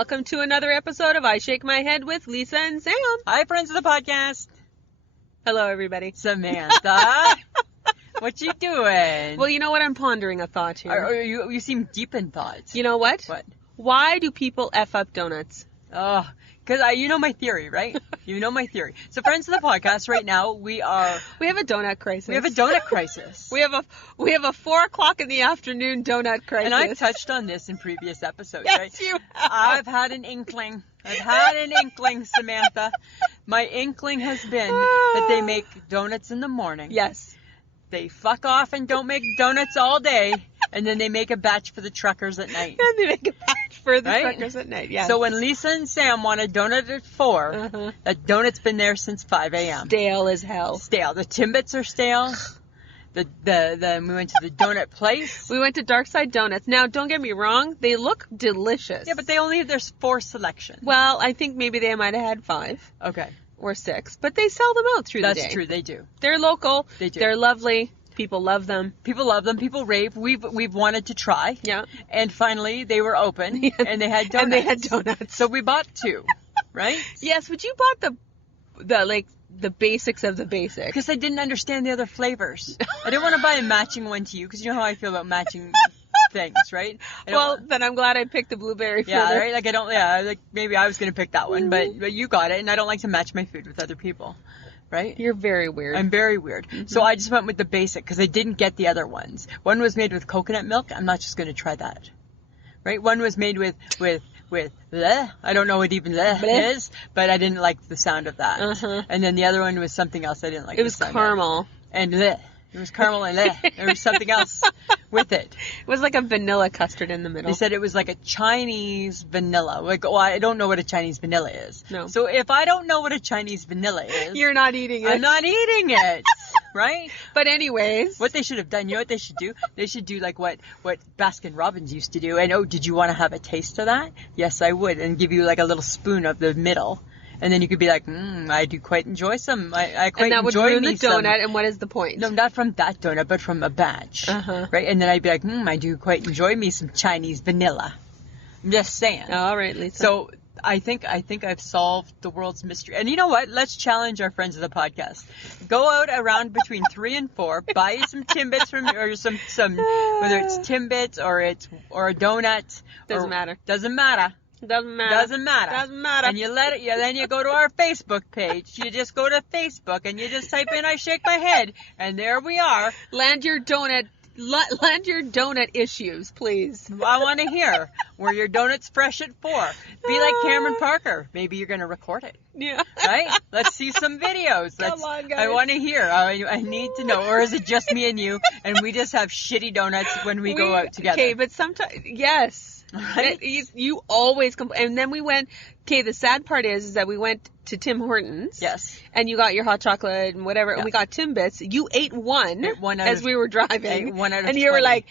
welcome to another episode of I Shake My Head with Lisa and Sam. Hi, friends of the podcast. Hello, everybody. Samantha, what you doing? Well, you know what? I'm pondering a thought here. You seem deep in thoughts. You know what? What? Why do people F up donuts? Oh, because you know my theory, right? You know my theory. So, friends of the podcast, right now we have a donut crisis. We have a donut crisis. we have a 4:00 in the afternoon donut crisis. And I've touched on this in previous episodes, yes, right? You have. I've had an inkling, Samantha. My inkling has been that they make donuts in the morning. Yes. They fuck off and don't make donuts all day, and then they make a batch for the truckers at night. And they make a batch for the truckers at night, yes. So when Lisa and Sam want a donut at 4, that donut's been there since 5 a.m. Stale as hell. Stale. The Timbits are stale. We went to the donut place. We went to Dark Side Donuts. Now, don't get me wrong, they look delicious. Yeah, but there's 4 selections. Well, I think maybe they might have had 5. Okay. Or 6, but they sell them out through the day. That's true, they do. They're local. They do. They're lovely. People love them. People love them. People rave. We've wanted to try. Yeah. And finally, they were open, and they had donuts. So we bought 2, right? Yes, but you bought the basics of the basics. Because I didn't understand the other flavors. I didn't want to buy a matching one to you, because you know how I feel about matching things, right? Well, then I'm glad I picked the blueberry fritter. Yeah, right? Maybe I was going to pick that one, but you got it, and I don't like to match my food with other people, right? You're very weird. I'm very weird. Mm-hmm. So I just went with the basic, because I didn't get the other ones. One was made with coconut milk. I'm not just going to try that, right? One was made with bleh. I don't know what even bleh is, but I didn't like the sound of that. Uh-huh. And then the other one was something else I didn't like. It was caramel. And bleh. It was caramel and bleh. There was something else with it. It was like a vanilla custard in the middle. They said it was like a Chinese vanilla. I don't know what a Chinese vanilla is. No. So if I don't know what a Chinese vanilla is, you're not eating it. I'm not eating it. Right? But anyways. What they should have done, you know what they should do? They should do like what Baskin Robbins used to do. And did you want to have a taste of that? Yes, I would. And give you like a little spoon of the middle. And then you could be like, I do quite enjoy some. I quite enjoy me some. And that would ruin the donut, and what is the point? No, not from that donut, but from a batch. Uh-huh. Right? And then I'd be like, I do quite enjoy me some Chinese vanilla. I'm just saying. All right, Lisa. So I think I've solved the world's mystery. And you know what? Let's challenge our friends of the podcast. Go out around between 3 and 4, buy some Timbits or some whether it's Timbits or a donut. Doesn't matter. Doesn't matter. Doesn't matter. Doesn't matter. Doesn't matter. And then you go to our Facebook page. You just go to Facebook and you just type in I Shake My Head, and there we are. Land your donut issues, please. I want to hear. Were your donuts fresh at 4? Be like Cameron Parker. Maybe you're going to record it. Yeah. Right? Let's see some videos. Come on, guys. I want to hear. I need to know. Or is it just me and you, and we just have shitty donuts when we go out together? Okay, but sometimes, yes. Right? You always complain. And then we went, the sad part is that we went to Tim Hortons. Yes. And you got your hot chocolate and whatever, and Yeah. we got Timbits. You ate one as we were driving. 1 out of and 20. you were like...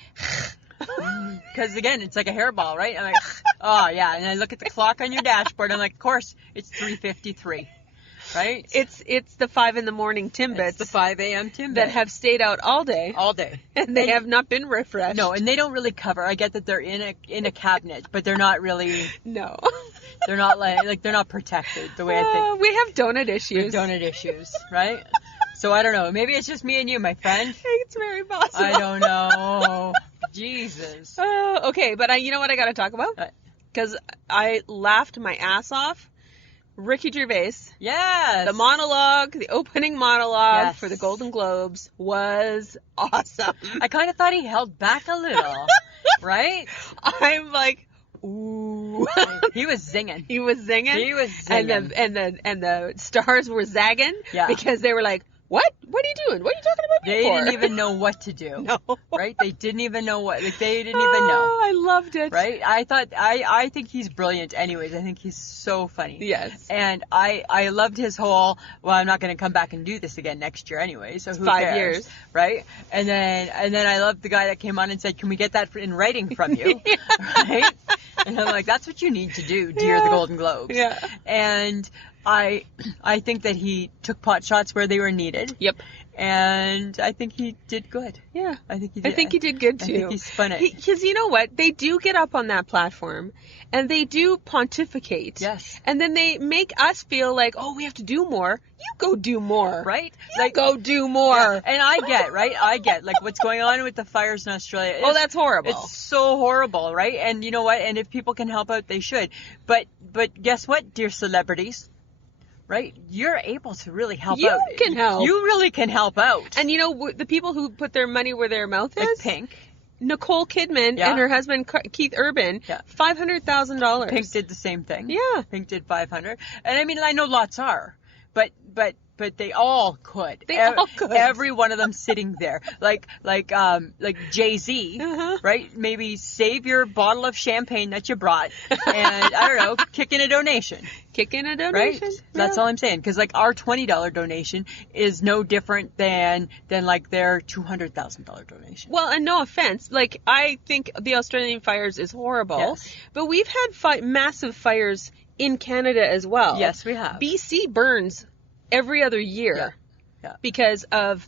Because, again, it's like a hairball, right? I'm like, oh, yeah. And I look at the clock on your dashboard. I'm like, of course, it's 3:53. Right? It's the 5 a.m. Timbits. It's the 5 a.m. Timbits. That have stayed out all day. All day. And they have not been refreshed. No, and they don't really cover. I get that they're in a cabinet, but they're not really. No. They're not like they're not protected the way I think. We have donut issues. Donut issues, right? So I don't know. Maybe it's just me and you, my friend. It's very possible. I don't know. Jesus. Okay, but you know what I got to talk about? Because I laughed my ass off. Ricky Gervais. Yes. The opening monologue Yes. for the Golden Globes was awesome. I kind of thought he held back a little, right? I'm like, ooh. He was zinging. He was zinging. And the stars were zagging. Yeah. Because they were like, what? What are you doing? What are you talking about me They for? didn't even know what to do. No. Right? They didn't even know what. Like, they didn't even know. I loved it. Right? I think he's brilliant anyways. I think he's so funny. Yes. And I loved his whole, well, I'm not going to come back and do this again next year anyway, so who 5 cares? years. Right? And then I loved the guy that came on and said, can we get that in writing from you? Right? And I'm like, that's what you need to do, dear the Golden Globes. Yeah. And I think that he took pot shots where they were needed. Yep. And I think he did good. Yeah. I think he did. I think he did good, too. I think he spun it. Because you know what? They do get up on that platform, and they do pontificate. Yes. And then they make us feel like, oh, we have to do more. You go do more. Right? You go do more. Yeah. And I get, like, what's going on with the fires in Australia. Oh, that's horrible. It's so horrible, right? And you know what? And if people can help out, they should. But guess what, dear celebrities? Right? You're able to really help out. You can help. You really can help out. And you know, the people who put their money where their mouth is? Like Pink. Nicole Kidman and her husband Keith Urban, $500,000. Pink did the same thing. Yeah. Pink did 500. And I mean, I know lots are, but they all could. They all could. Every one of them sitting there, like Jay-Z, right? Maybe save your bottle of champagne that you brought, and I don't know, kick in a donation. Kick in a donation. Right? Yeah. That's all I'm saying. Because like our $20 donation is no different than like their $200,000 donation. Well, and no offense, like I think the Australian fires is horrible, but we've had massive fires in Canada as well. Yes, we have. BC burns every other year because of,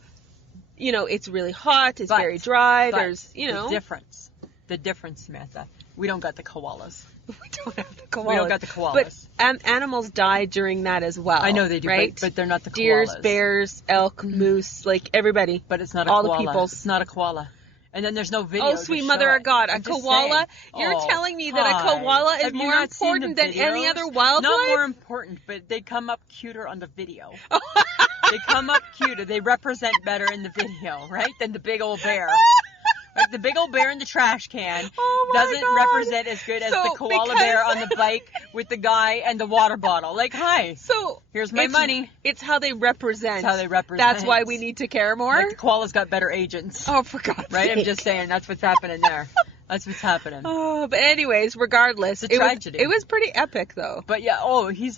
it's really hot, it's very dry, there's, The difference, Samantha, we don't got the koalas. We don't have the koalas. We don't got the koalas. But animals die during that as well. I know they do, right? but they're not the koalas. Deers, bears, elk, moose, like everybody. But it's not a koala. All the peoples. It's not a koala. And then there's no video. Oh, sweet mother of God. A koala? You're telling me that a koala is more important than any other wildlife? Not more important, but they come up cuter on the video. They come up cuter. They represent better in the video, right? Than the big old bear. Like the big old bear in the trash can doesn't represent as good as the koala bear on the bike with the guy and the water bottle. Like, hi. So here's my money. It's how they represent. It's how they represent. That's why we need to care more. Like the koala's got better agents. Oh, for God's right? sake. I'm just saying that's what's happening there. That's what's happening. Oh, but anyways, regardless, it's a tragedy. It was pretty epic though. But yeah, he's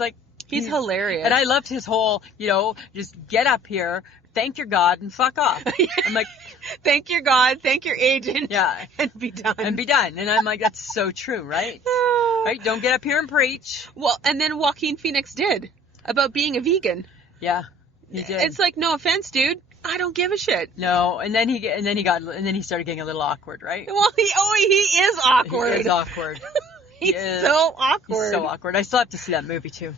hilarious. And I loved his whole, just get up here, thank your God, and fuck off. I'm like, thank your God, thank your agent, and be done. And I'm like, that's so true, right? Right? Don't get up here and preach. Well, and then Joaquin Phoenix did about being a vegan. Yeah, he did. It's like, no offense, dude. I don't give a shit. No, and then he started getting a little awkward, right? Well, he is awkward. He is awkward. He's so awkward. He's so awkward. I still have to see that movie too.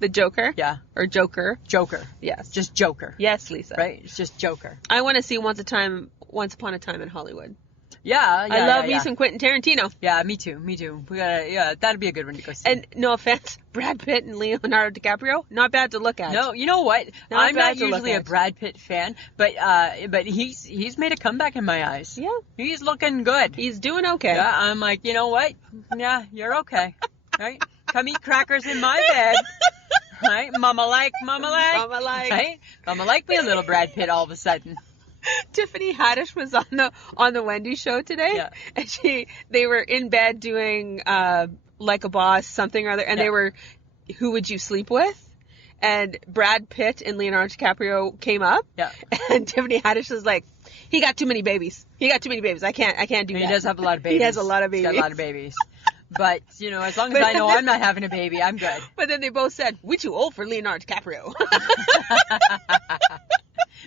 The Joker? Yeah. Or Joker? Joker. Yes. Just Joker. Yes, Lisa. Right? It's just Joker. I want to see Once Upon a Time in Hollywood. Yeah. I love me some Quentin Tarantino. Yeah, me too. We gotta, that'd be a good one to go see. And no offense, Brad Pitt and Leonardo DiCaprio, not bad to look at. No, you know what? I'm not usually a Brad Pitt fan, but he's made a comeback in my eyes. Yeah. He's looking good. He's doing okay. Yeah, I'm like, you know what? Yeah, you're okay. Right? Come eat crackers in my bed. Right? Mama like. Right? Mama like me a little Brad Pitt all of a sudden. Tiffany Haddish was on the Wendy show today, and they were in bed doing Like a Boss something or other, and they were, who would you sleep with? And Brad Pitt and Leonardo DiCaprio came up, and Tiffany Haddish was like, he got too many babies. I can't do that. He does have a lot of babies. He has a lot of babies. He's got a lot of babies. But, as long as I know I'm not having a baby, I'm good. But then they both said, we're too old for Leonardo DiCaprio.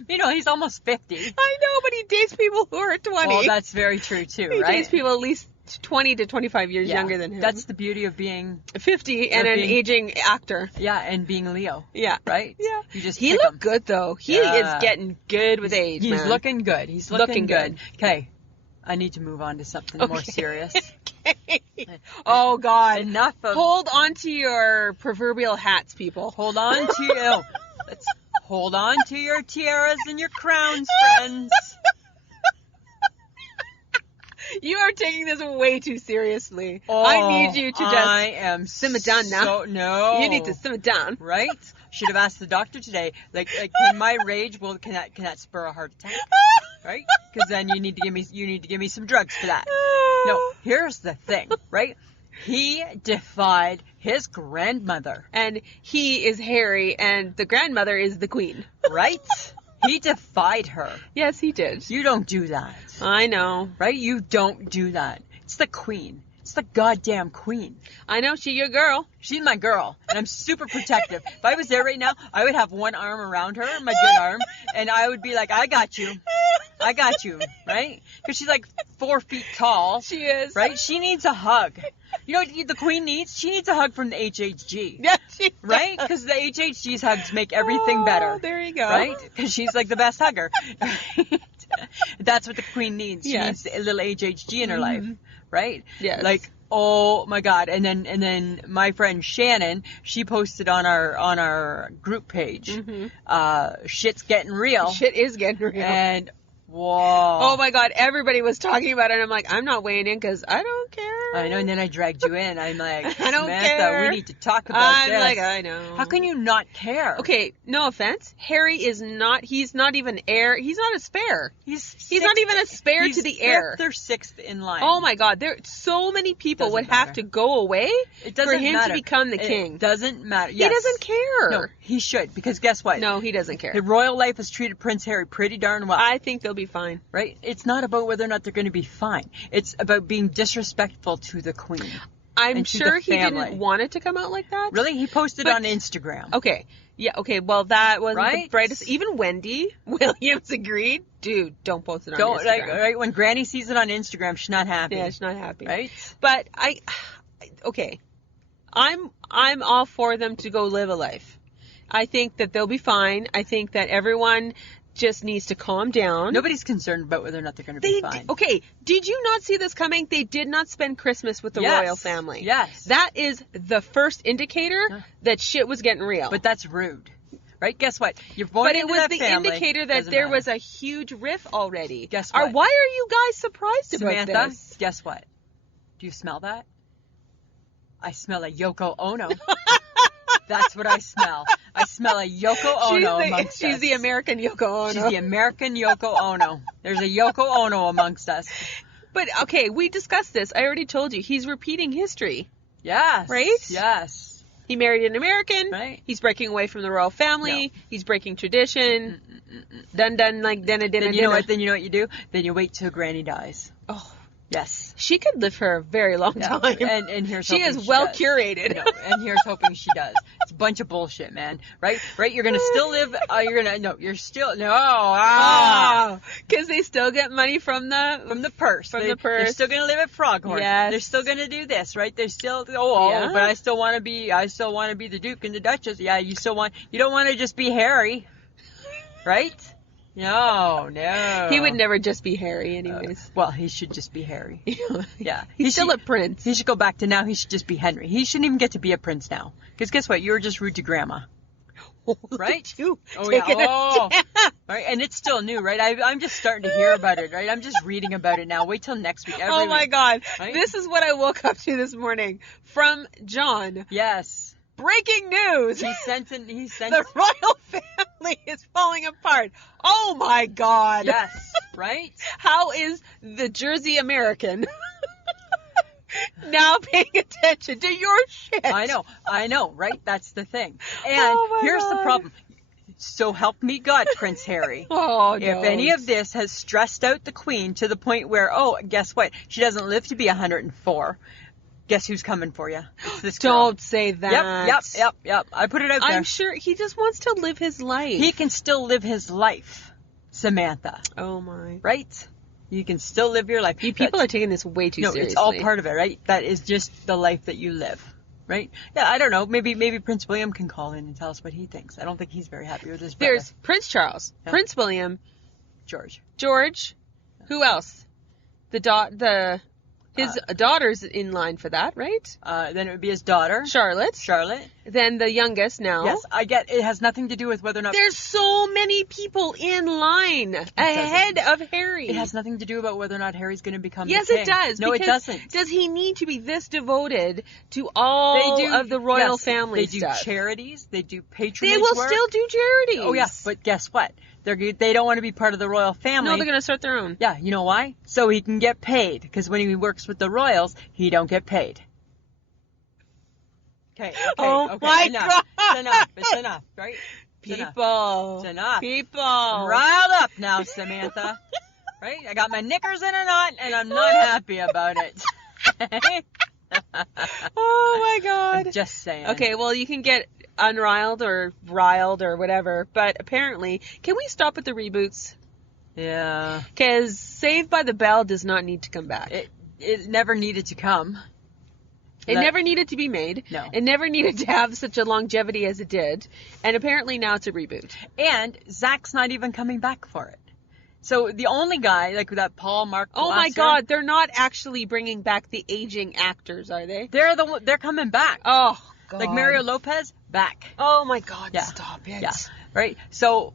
He's almost 50. I know, but he dates people who are 20. Well, that's very true, too, he right? He dates people at least 20 to 25 years younger than him. That's the beauty of being 50 and an aging actor. Yeah, and being Leo. Yeah. Right? Yeah. He looked good, though. He is getting good with age, He's man. looking good. He's looking good. Okay. I need to move on to something more serious. Okay. Oh, God. Enough of... Hold on to your proverbial hats, people. Hold on to hold on to your tiaras and your crowns, friends. You are taking this way too seriously. I need you to just simmer down now. No. You need to simmer down. Right? Should have asked the doctor today. Like can my rage can that spur a heart attack? Right? Because then you need to give me some drugs for that. No, here's the thing, right? He defied his grandmother. And he is Harry, and the grandmother is the queen. Right? He defied her. Yes, he did. You don't do that. I know. Right? You don't do that. It's the queen. It's the goddamn queen. I know, she's your girl. She's my girl, and I'm super protective. If I was there right now, I would have one arm around her, my good arm, and I would be like, I got you, right? Because she's like 4 feet tall. She is. Right? She needs a hug. You know what the queen needs? She needs a hug from the HHG. Yeah, she Right? Because the HHG's hugs make everything better. There you go. Right? Because she's like the best hugger. That's what the queen needs. She Yes. needs a little HHG in her life. Right? Yes. Like, oh my God. And then my friend Shannon, she posted on our group page, shit's getting real. Shit is getting real. And whoa. Oh my God, everybody was talking about it, and I'm like, I'm not weighing in because I don't care. I know, and then I dragged you in. I'm like, I don't Samantha, care. we need to talk about I'm this. like, I know. How can you not care? Okay, no offense. Harry is not, he's not even heir. He's not a spare. He's not even a spare to the heir. He's 5th or 6th in line. Oh my God, there so many people would have to go away for him to become the king. It doesn't matter. He Yes. doesn't care. No, he should, because guess what? No, he doesn't care. The royal life has treated Prince Harry pretty darn well. I think they'll be fine. Right? It's not about whether or not they're going to be fine. It's about being disrespectful to the queen. I'm and to sure the he family. didn't want it to come out like that. Really? He posted But- on Instagram. Okay. Yeah, okay, well, that wasn't the Right? brightest. Even Wendy Williams agreed. Dude, don't post it on Don't, Instagram. like, right? When Granny sees it on Instagram, she's not happy. Yeah, she's not happy. Right? But okay, I'm all for them to go live a life. I think that they'll be fine. I think that everyone just needs to calm down. Nobody's concerned about whether or not they're going to be fine. Okay, did you not see this coming? They did not spend Christmas with the Yes. royal family. Yes. That is the first indicator that shit was getting real. But that's rude. Right? Guess what? You're born But it into was that the family. indicator that Doesn't there matter. was a huge riff already. Guess Or what? why are you guys surprised Samantha, about this? guess what? Do you smell that? I smell a Yoko Ono. That's what I smell. I smell a Yoko Ono amongst us. She's the American Yoko Ono. She's the American Yoko Ono. There's a Yoko Ono amongst us. But, okay, we discussed this. I already told you. He's repeating history. Yes. Right? Yes. He married an American. Right. He's breaking away from the royal family. No. He's breaking tradition. Dun, like, dinna. Then you know what? Then you know what you do? Then you wait till Granny dies. Oh. Yes. She could live for a very long Yeah. time. And here's she hoping is she well does. curated. No, and here's hoping she does. It's a bunch of bullshit, man. Right? You're gonna still live. You're still Because they still get money from the purse. the purse. They're still gonna live at Froghorn. Yes. They're still gonna do this, right? They're still. Yeah. But I still want to be the Duke and the Duchess. Yeah, you don't want to just be Harry, right? No. He would never just be Harry, anyways. Well, he should just be Harry. Yeah. He's still a prince. He should go back to now. He should just be Henry. He shouldn't even get to be a prince now. Because guess what? You were just rude to Grandma. Right? Oh, yeah. Oh. Right? And it's still new, right? I'm just starting to hear about it, right? I'm just reading about it now. Wait till next week. Oh my God. Right? This is what I woke up to this morning from John. Yes. Breaking news. He sent The royal family is falling apart. Oh my God. Yes. Right? How is the Jersey American now paying attention to your shit? I know, right? That's the thing. And Oh my here's the God. problem. So help me God, Prince Harry. Oh, If any of this has stressed out the Queen to the point where, guess what? She doesn't live to be 104. Guess who's coming for you? It's this girl. Don't say that. Yep. I put it out there. I'm sure he just wants to live his life. He can still live his life, Samantha. Oh my. Right? You can still live your life. You people are taking this way too seriously. It's all part of it, right? That is just the life that you live, right? Yeah, I don't know. Maybe Prince William can call in and tell us what he thinks. I don't think he's very happy with his brother. There's Prince Charles, Prince William, George. Who else? His daughter's in line for that, right? Then it would be his daughter, Charlotte. Then the youngest now. Yes, I get it has nothing to do with whether or not There's so many people in line ahead of Harry. it has nothing to do about whether or not Harry's going to become Yes, the king. it does. No, it because doesn't. Does he need to be this devoted to all of the royal family stuff? They stuff? do charities. They do patronage They will work. still do charities. Oh yeah, but guess what? They don't want to be part of the royal family. No, they're going to start their own. Yeah, you know why? So he can get paid. Because when he works with the royals, he don't get paid. Okay. Oh my enough. God. It's enough, right? People. It's enough. People. I'm riled up now, Samantha. Right? I got my knickers in a knot, and I'm not happy about it. Oh my God. I'm just saying. Okay, well, you can get unriled or riled or whatever, but apparently, can we stop with the reboots? Yeah. Because Saved by the Bell does not need to come back. It never needed to come. It never needed to be made. No. It never needed to have such a longevity as it did. And apparently now it's a reboot. And Zach's not even coming back for it. So the only guy, like that Paul Mark. Oh my God, they're not actually bringing back the aging actors, are they? They're coming back. Oh God. Like Mario Lopez, back. Oh my God, Yeah. stop it. Yeah. Right? So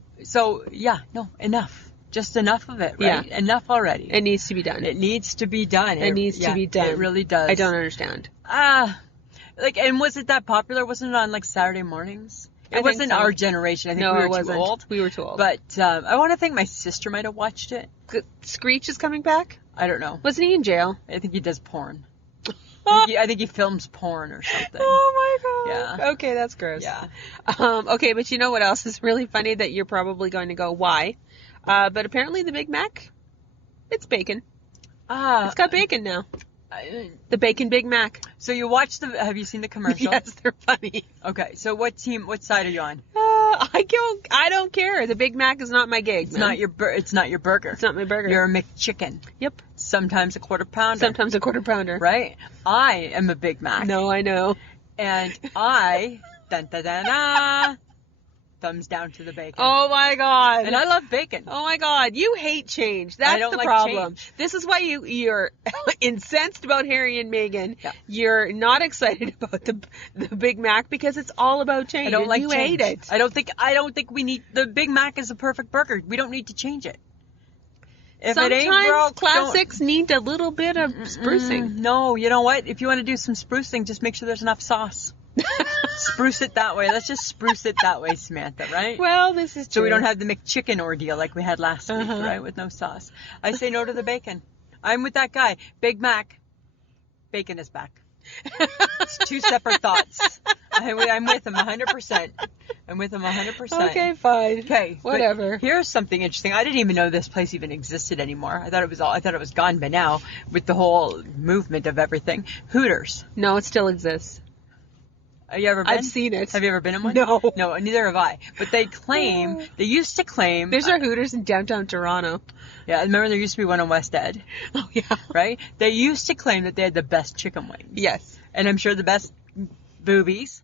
yeah, no, enough. Just enough of it, right? Yeah. Enough already. It needs to be done. It needs to be done. It needs to be done. It really does. I don't understand. And was it that popular? Wasn't it on like Saturday mornings? It wasn't so. our generation. I think No, we it were too wasn't. old. We were too old. But I want to think my sister might have watched it. Screech is coming back? I don't know. Wasn't he in jail? I think he does porn. I think he films porn or something. Oh my God. Yeah. Okay, that's gross. Yeah. Okay, but you know what else is really funny that you're probably going to go, why? But apparently the Big Mac, it's bacon. It's got bacon now. The Bacon Big Mac. So you watched have you seen the commercial? Yes, they're funny. Okay, so what side are you on? I don't care. The Big Mac is not my gig. It's not your burger. It's not my burger. You're a McChicken. Yep. Sometimes a quarter pounder. Sometimes a quarter pounder. Right? I am a Big Mac. No, I know. And I, dun da da da, thumbs down to the bacon. Oh my God. And I love bacon. Oh my God. You hate change. That's the like problem. change. This is why you're incensed about Harry and Meghan. Yeah. You're not excited about the Big Mac because it's all about change. I don't like you change. hate it. I don't think we need, the Big Mac is a perfect burger. We don't need to change it. If Sometimes it ain't broke, classics need a little bit of sprucing. No, you know what? If you want to do some sprucing, just make sure there's enough sauce. Spruce it that way. Let's just spruce it that way, Samantha, right? Well, this is true. So we don't have the McChicken ordeal like we had last week, right? With no sauce. I say no to the bacon. I'm with that guy. Big Mac. Bacon is back. It's two separate thoughts. I'm with him 100%. I'm with him 100%. Okay, fine. Okay, whatever. Here's something interesting. I didn't even know this place even existed anymore. I thought it was gone by now with the whole movement of everything. Hooters. No, it still exists. Have you ever been? I've seen it. Have you ever been in one? No. No, neither have I. But they used to claim. There's our Hooters in downtown Toronto. Yeah, I remember there used to be one on West Ed. Oh, yeah. Right? They used to claim that they had the best chicken wings. Yes. And I'm sure the best boobies.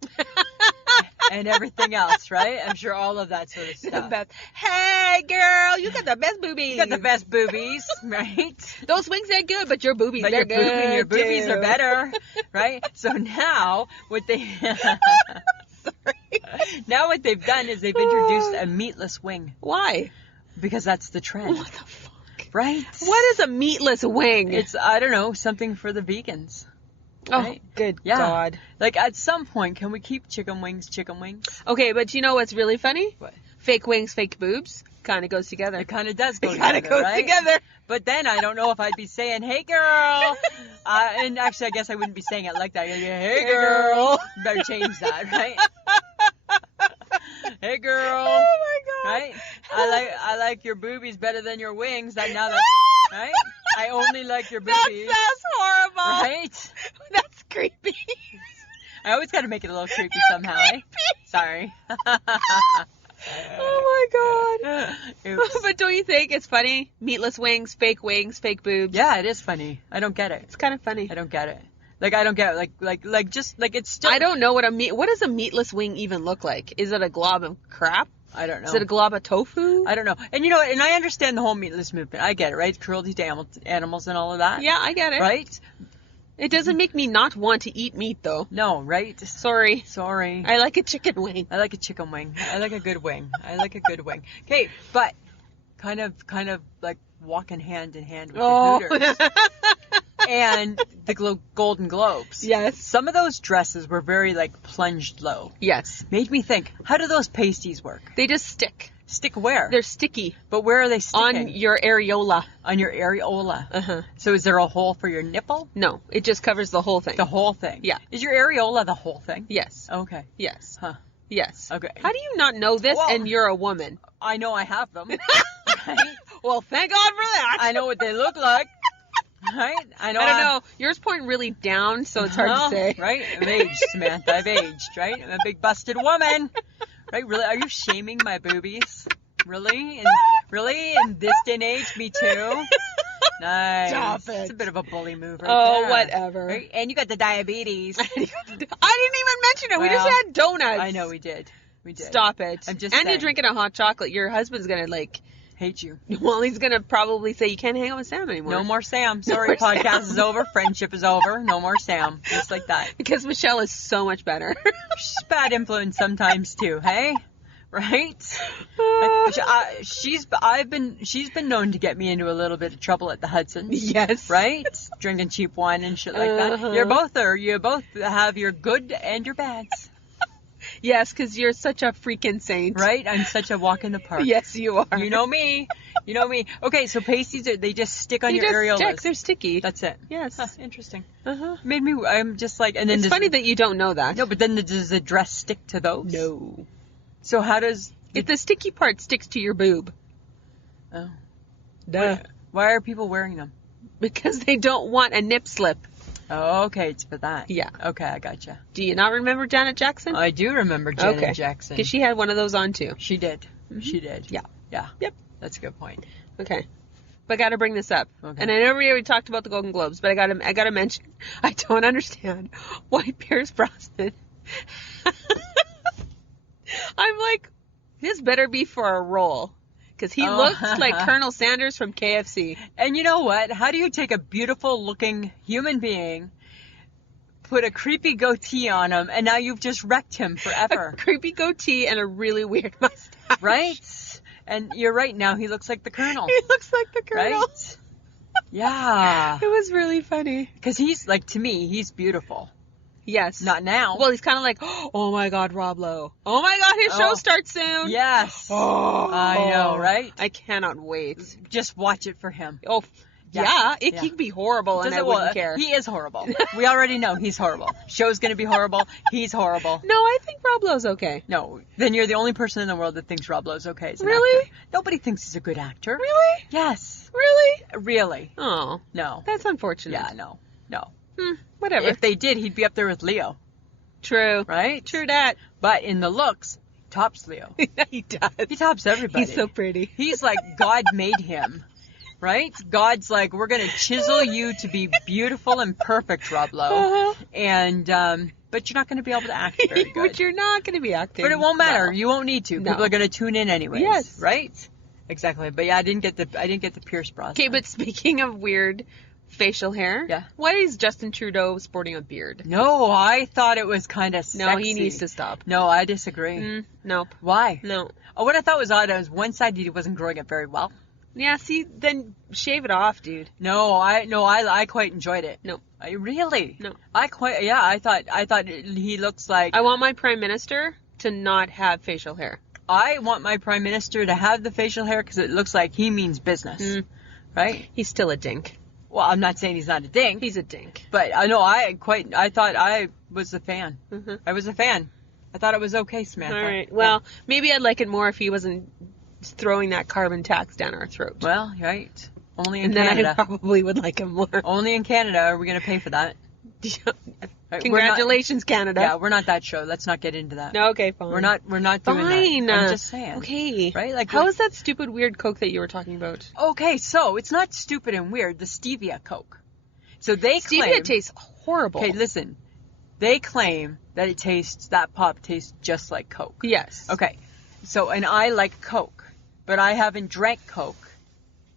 And everything else, right? I'm sure all of that sort of stuff. The best. Hey, girl, you got the best boobies. You got the best boobies, right? Those wings ain't good, but your boobies, But they're good. your boobies too. are better, right? So now what now what they've done is they've introduced a meatless wing. Why? Because that's the trend. What the fuck? Right? What is a meatless wing? It's, I don't know, something for the vegans. Oh, Right? good Yeah. God. Like, at some point, can we keep chicken wings? Okay, but you know what's really funny? What? Fake wings, fake boobs kind of goes together. It kind of does go It together, kind of goes right? together. But then I don't know if I'd be saying, hey, girl. And actually, I guess I wouldn't be saying it like that. I'd be, hey, girl. You better change that, right? Hey, girl. Oh, my God. Right? I like your boobies better than your wings. Right? I only like your boobies. That's horrible. Right? That's creepy. I always got to make it a little creepy somehow, eh? Sorry. Oh my God. Oops. But don't you think it's funny? Meatless wings, fake boobs. Yeah, it is funny. I don't get it. It's kind of funny. I don't get it. Like, I don't get it. Like, just, like, it's still... I don't know what does a meatless wing even look like? Is it a glob of crap? I don't know. Is it a glob of tofu? I don't know. And you know what? And I understand the whole meatless movement. I get it, right? Cruelty to animals and all of that. Yeah, I get it. Right? It doesn't make me not want to eat meat, though. No, right? Sorry. I like a chicken wing. I like a chicken wing. I like a good wing. Okay, but kind of like walking hand in hand with the Hooters. And the Golden Globes. Yes. Some of those dresses were very, like, plunged low. Yes. Made me think, how do those pasties work? They just stick. Stick where? They're sticky. But where are they sticking? On your areola. On your areola. Uh-huh. So is there a hole for your nipple? No, it just covers the whole thing. The whole thing? Yeah. Is your areola the whole thing? Yes. Okay. Yes. Huh. Yes. Okay. How do you not know this Well, and you're a woman? I know I have them. Right? Well, thank God for that. I know what they look like. Right? I don't know. Yours point really down, so it's hard to say. Right? I've aged, Samantha. I've aged, right? I'm a big busted woman. Right? Really? Are you shaming my boobies? Really? Really? In this day and age? Me too? Nice. Stop it. It's a bit of a bully move right there. Whatever. Right? And you got the diabetes. I didn't even mention it. We just had donuts. I know we did. We did. Stop it. I'm just and saying. you're drinking a hot chocolate. Your husband's going to, hate you. Well, he's going to probably say you can't hang out with Sam anymore. No more Sam. Sorry, podcast is over. Friendship is over. No more Sam. Just like that. Because Michelle is so much better. She's bad influence sometimes too, hey? Right? She's been known to get me into a little bit of trouble at the Hudson's. Yes. Right? Drinking cheap wine and shit like that. You both have your good and your bads. Yes, because you're such a freaking saint. Right? I'm such a walk in the park. Yes, you are. You know me. Okay, so pasties, they just stick on your areolas. They're sticky. That's it. Yes. Huh, interesting. Uh-huh. I'm just like, and then it's funny that you don't know that. No, but then does the dress stick to those? No. So how does... If the sticky part sticks to your boob. Oh. Duh. Why are people wearing them? Because they don't want a nip slip. Oh, okay, it's for that. Yeah. Okay, I gotcha. Do you not remember Janet Jackson? I do remember Janet Jackson. Because she had one of those on too. She did. Mm-hmm. She did. Yeah. Yeah. Yep. That's a good point. Okay. But I gotta bring this up. Okay. And I know we already talked about the Golden Globes, but I gotta mention, I don't understand why Pierce Brosnan. I'm like, this better be for a role. Because he looks like Colonel Sanders from KFC. And you know what? How do you take a beautiful looking human being, put a creepy goatee on him, and now you've just wrecked him forever? A creepy goatee and a really weird mustache. Right? And you're right, now he looks like the Colonel. He looks like the Colonel. Right? Yeah. It was really funny. Because he's, like, to me, he's beautiful. Yes. Not now. Well, he's kind of like, oh my God, Rob Lowe. Oh my God, his show starts soon. Yes. Oh. I know, right? I cannot wait. Just watch it for him. Oh, yeah. It can be horrible and I wouldn't care. He is horrible. We already know he's horrible. Show's going to be horrible. He's horrible. No, I think Rob Lowe's okay. No, then you're the only person in the world that thinks Rob Lowe's okay as an Really? actor. Nobody thinks he's a good actor. Really? Yes. Really? Really. Oh. No. That's unfortunate. Yeah, no. Whatever. If they did, he'd be up there with Leo. True. Right? True that. But in the looks, tops Leo. He does. He tops everybody. He's so pretty. He's like God made him. Right? God's like, we're going to chisel you to be beautiful and perfect, Rob Lowe. Uh-huh. And, but you're not going to be able to act very good. But you're not going to be acting. But it won't matter. well. You won't need to. No. People are going to tune in anyways. Yes. Right? Exactly. But yeah, I didn't get the Pierce Brosnan. Okay, but speaking of weird facial hair. Yeah. Why is Justin Trudeau sporting a beard? No, I thought it was kind of sexy. No, he needs to stop. No, I disagree. Nope. Why? No. Oh, what I thought was odd was one side he wasn't growing it very well. Yeah, see, then shave it off, dude. No, I quite enjoyed it. No. Really? No. I thought he looks like... I want my prime minister to not have facial hair. I want my prime minister to have the facial hair because it looks like he means business. Right? He's still a dink. Well, I'm not saying he's not a dink. He's a dink. But I know I thought I was a fan. Mm-hmm. I was a fan. I thought it was okay, Samantha. All right. Well, maybe I'd like it more if he wasn't throwing that carbon tax down our throat. Well, right. Only in and Canada. then I probably would like him more. Only in Canada are we going to pay for that. Right, Congratulations, Canada. Yeah, we're not that show. Let's not get into that. No, okay, fine. We're not doing fine. that. I'm just saying. Okay. Right? Like, how is that stupid weird Coke that you were talking about? Okay, so it's not stupid and weird. The Stevia Coke. So they claim... Stevia tastes horrible. Okay, listen. They claim that that pop tastes just like Coke. Yes. Okay. So, and I like Coke, but I haven't drank Coke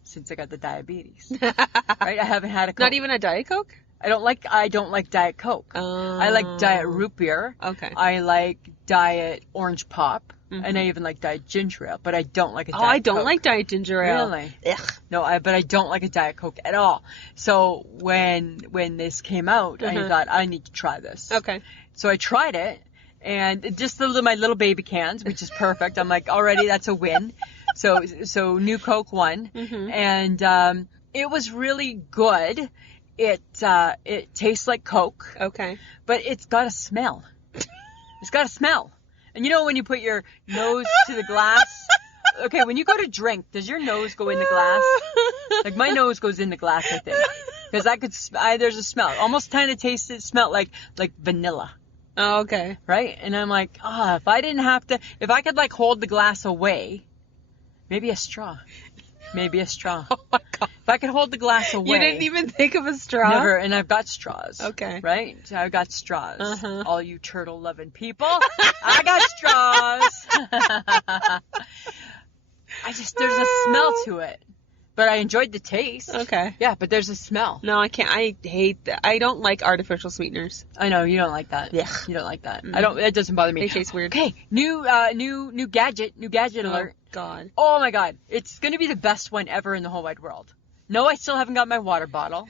since I got the diabetes. Right? I haven't had a Coke. Not even a Diet Coke? I don't like Diet Coke. I like Diet Root Beer. Okay. I like Diet Orange Pop. Mm-hmm. And I even like Diet Ginger Ale, but I don't like a Diet Coke. I don't like Diet Ginger Ale. Really? Ugh. No, but I don't like a Diet Coke at all. So when this came out, I thought, I need to try this. Okay. So I tried it, and just my little baby cans, which is perfect. I'm like, already that's a win. So New Coke won. Mm-hmm. And it was really good. It tastes like Coke. Okay. But it's got a smell. It's got a smell. And you know when you put your nose to the glass? Okay, when you go to drink, does your nose go in the glass? Like my nose goes in the glass, I think. Because there's a smell. Almost kind of smelled like vanilla. Oh, okay. Right? And I'm like, if I could like hold the glass away, maybe a straw. Oh my God. If I could hold the glass away. You didn't even think of a straw? Never, and I've got straws. Okay. Right? I've got straws. Uh-huh. All you turtle-loving people, I got straws. There's a smell to it. But I enjoyed the taste. Okay. Yeah, but there's a smell. No, I can't. I hate that. I don't like artificial sweeteners. I know, you don't like that. Yeah. You don't like that. Mm. It doesn't bother me. They taste weird. Okay, new gadget alert. Oh, God. Oh my God. It's going to be the best one ever in the whole wide world. No, I still haven't got my water bottle.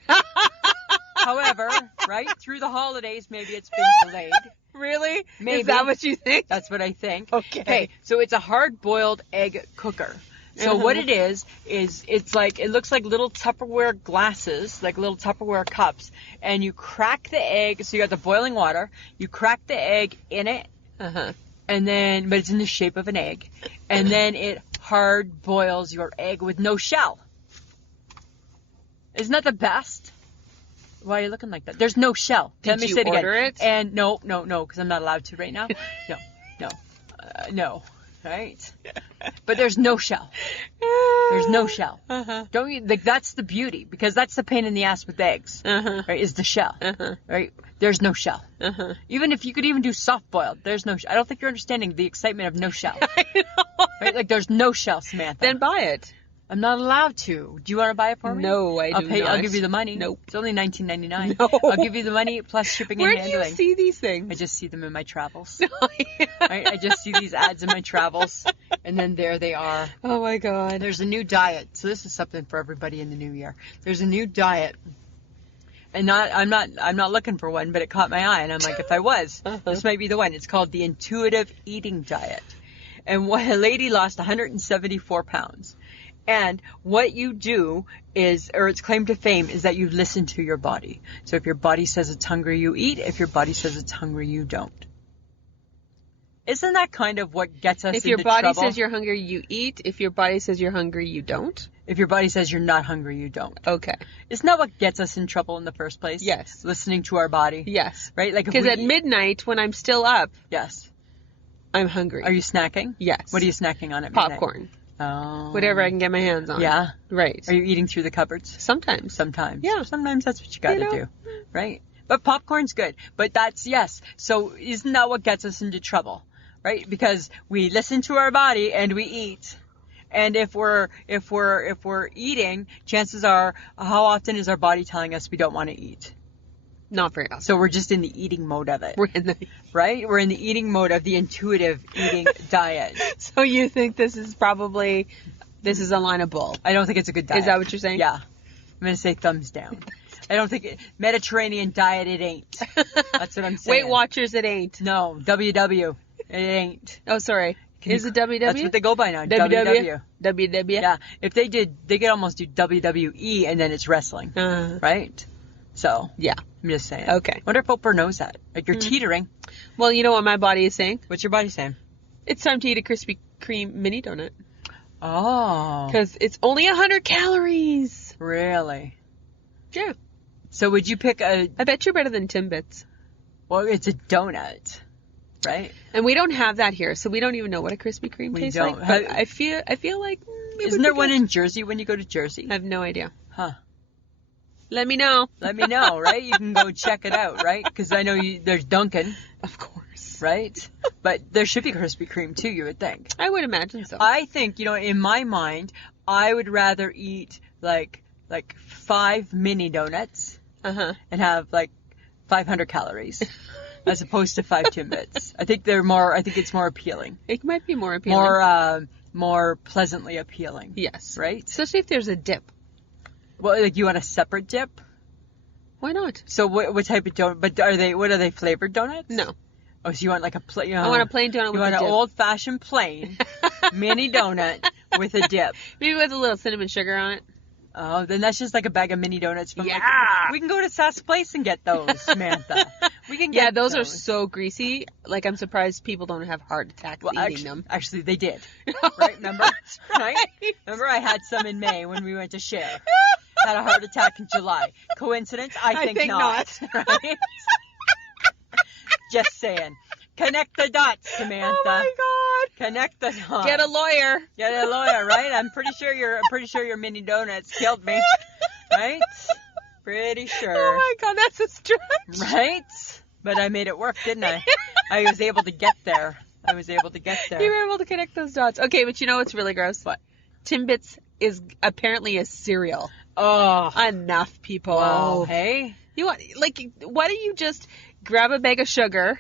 However, right, through the holidays, maybe it's been delayed. Really? Maybe. Is that what you think? That's what I think. Okay. So it's a hard-boiled egg cooker. So what it is it's like, it looks like little Tupperware glasses, like little Tupperware cups, and you crack the egg, so you got the boiling water, you crack the egg in it, and then, but it's in the shape of an egg, and then it hard boils your egg with no shell. Isn't that the best? Why are you looking like that? There's no shell. Did Let me you say it order again. it? And no, because I'm not allowed to right now. No. Right? But there's no shell. There's no shell. Don't you, like, that's the beauty, because that's the pain in the ass with eggs. Right? Is the shell. Right? There's no shell. Even if you could even do soft boiled, there's no shell. I don't think you're understanding the excitement of no shell. I know. Right? Like, there's no shell, Samantha. Then buy it. I'm not allowed to. Do you want to buy it for me? No, I do not. I'll give you the money. Nope. It's only $19.99. No. I'll give you the money plus shipping Where and handling. Where do you see these things? I just see them in my travels. Right? I just see these ads in my travels, and then there they are. Oh my God. There's a new diet. So this is something for everybody in the new year. There's a new diet. And I'm not looking for one, but it caught my eye, and I'm like, if I was, this might be the one. It's called the intuitive eating diet. And a lady lost 174 pounds. And what you do is, or its claim to fame is that you listen to your body. So if your body says it's hungry, you eat. If your body says it's hungry, you don't. Isn't that kind of what gets us into trouble? If your body says you're hungry, you eat. If your body says you're hungry, you don't. If your body says you're not hungry, you don't. Okay. Isn't that what gets us in trouble in the first place? Yes. Listening to our body. Yes. Right? Like, because at midnight, when I'm still up, yes, I'm hungry. Are you snacking? Yes. What are you snacking on at midnight? Popcorn. Oh. Whatever I can get my hands on. Yeah. Right. Are you eating through the cupboards? Sometimes. Yeah. Sometimes that's what you gotta do. Right? But popcorn's good. But that's, yes. So isn't that what gets us into trouble? Right? Because we listen to our body and we eat. And if we're eating, chances are, how often is our body telling us we don't want to eat? Not very often. So we're just in the eating mode of it. We're in the eating mode of the intuitive eating diet. So you think this is a line of bull? I don't think it's a good diet. Is that what you're saying? Yeah. I'm going to say thumbs down. I don't think Mediterranean diet, it ain't. That's what I'm saying. Weight Watchers, it ain't. No. WW, it ain't. Oh, sorry. Is it WW? That's what they go by now. WW. Yeah. If they could almost do WWE and then it's wrestling. Right? So. Yeah. I'm just saying. Okay. Wonder if Oprah knows that. Like, you're teetering. Well, you know what my body is saying? What's your body saying? It's time to eat a Krispy Kreme mini donut. Oh. Because it's only 100 calories. Really? Yeah. So would you pick I bet you're better than Timbits. Well, it's a donut. Right? And we don't have that here, so we don't even know what a Krispy Kreme tastes like. But I feel like... Isn't there one in Jersey when you go to Jersey? I have no idea. Huh. Let me know. Let me know, right? You can go check it out, right? Because I know there's Dunkin'. Of course. Right? But there should be Krispy Kreme too, you would think. I would imagine so. I think, in my mind, I would rather eat like 5 mini donuts and have 500 calories as opposed to 5 Timbits. I think it's more appealing. It might be more appealing. More pleasantly appealing. Yes. Right? Especially if there's a dip. Well, you want a separate dip? Why not? So what type of donut? But are they flavored donuts? No. Oh, so you want like a plain? I want a plain donut with a dip. You want an old-fashioned plain mini donut with a dip. Maybe with a little cinnamon sugar on it. Oh, then that's just like a bag of mini donuts. Yeah. We can go to Sass Place and get those, Samantha. We can get those are so greasy. Like, I'm surprised people don't have heart attacks eating them. Actually, they did. Right? Remember? Right? Remember I had some in May when we went to share. had a heart attack in July. Coincidence? I think not. Right? Just saying. Connect the dots, Samantha. Oh my God. Connect the dots. Get a lawyer. Get a lawyer, right? I'm pretty sure your mini donuts killed me. Right? Pretty sure. Oh my God, that's a stretch. Right? But I made it work, didn't I? I was able to get there. You were able to connect those dots. Okay, but you know what's really gross? What? Timbits is apparently a cereal. Oh. Enough, people. Wow. Hey? Why don't you just grab a bag of sugar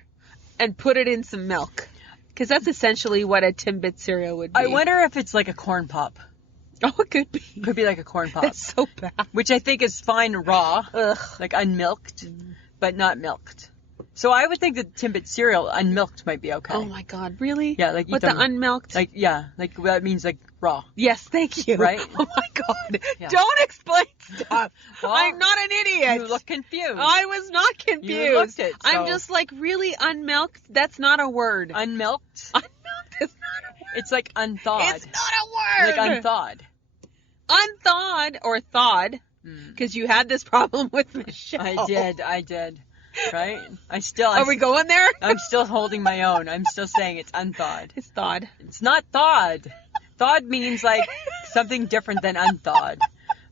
and put it in some milk? Because that's essentially what a Timbit cereal would be. I wonder if it's like a corn pop. Oh, it could be. Could be like a corn pop. That's so bad. Which I think is fine raw. Ugh. Like unmilked, but not milked. So I would think that Timbit cereal unmilked might be okay. Oh my God, really? Yeah, like with the unmilked. Like that means like raw. Yes, thank you. Right? Oh my God! Yeah. Don't explain stuff. Well, I'm not an idiot. You look confused. I was not confused. You looked it. So. I'm just like, really, unmilked? That's not a word. Unmilked. Unmilked is not a word. It's like unthawed. It's not a word. Like unthawed. Unthawed or thawed, because you had this problem with Michelle. I did. Right? Are we going there? I'm still holding my own. I'm still saying it's unthawed. It's thawed. It's not thawed. Thawed means like something different than unthawed.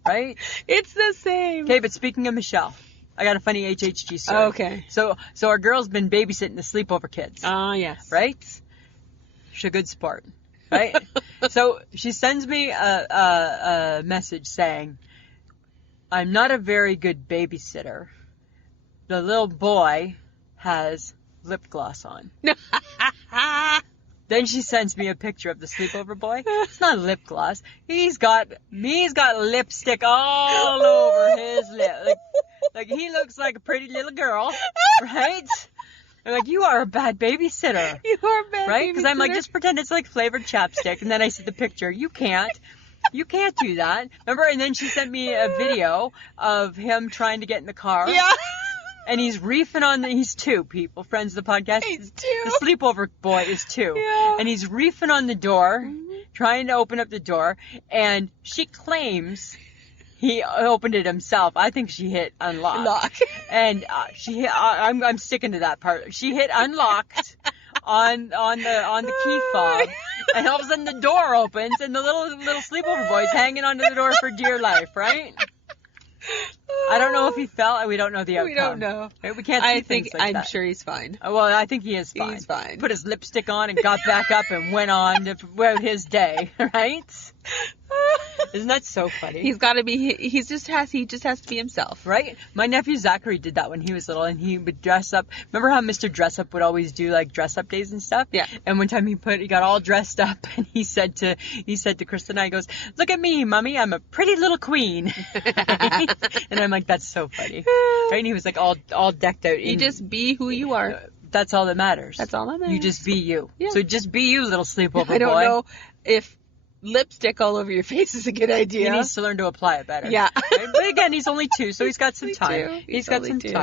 Right? It's the same. Okay, but speaking of Michelle, I got a funny HHG story. Okay. So our girl's been babysitting the sleepover kids. Ah, yes. Right? She's a good sport. Right? So she sends me a message saying, I'm not a very good babysitter. The little boy has lip gloss on. Then she sends me a picture of the sleepover boy. It's not lip gloss. He's got lipstick all over his lip. Like he looks like a pretty little girl, right? I'm like, you are a bad babysitter. You are a bad right? Because I'm like, babysitter. just pretend it's like flavored chapstick, and then I see the picture. You can't do that. Remember? And then she sent me a video of him trying to get in the car. Yeah. And he's reefing on he's 2 people, friends of the podcast. He's 2. The sleepover boy is 2. Yeah. And he's reefing on the door, trying to open up the door, and she claims he opened it himself. I think she hit unlock. And I'm sticking to that part. She hit unlocked on the key fob, and all of a sudden the door opens, and the little sleepover boy's hanging onto the door for dear life, right? I don't know if he fell. We don't know the outcome. We don't know. Right? We can't see things like I'm that. sure he's fine. Well, I think he is fine. He's fine. Put his lipstick on and got back up and went on about his day, right? Isn't that so funny? He's got to be. He just has to be himself, right? My nephew Zachary did that when he was little, and he would dress up. Remember how Mr. Dress Up would always do like dress up days and stuff? Yeah. And one time he got all dressed up, and he said to Krista and I, he goes, "Look at me, Mommy, I'm a pretty little queen." And I'm like, that's so funny, right? And he was like all decked out. You just be who you are. That's all that matters. That's all that matters. You just be you. Yeah. So just be you, little sleepover boy. I don't know if lipstick all over your face is a good idea. He needs to learn to apply it better. Yeah. Right? But again, he's only 2, so he's got some time. He's got some 2.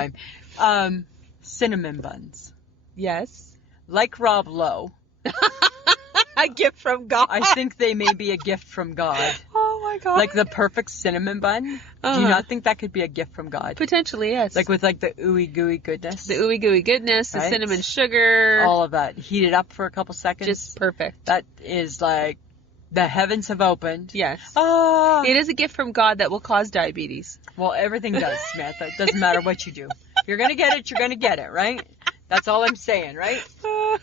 time. Cinnamon buns. Yes. Like Rob Lowe. A gift from God. I think they may be a gift from God. Oh my God. Like the perfect cinnamon bun. Do you not think that could be a gift from God? Potentially, yes. Like with like the ooey gooey goodness. The ooey gooey goodness, the cinnamon sugar. All of that. Heat it up for a couple seconds. Just perfect. That is like the heavens have opened. Yes. Oh. It is a gift from God that will cause diabetes. Well, everything does, Samantha. It doesn't matter what you do. If you're going to get it, you're going to get it, right? That's all I'm saying, right?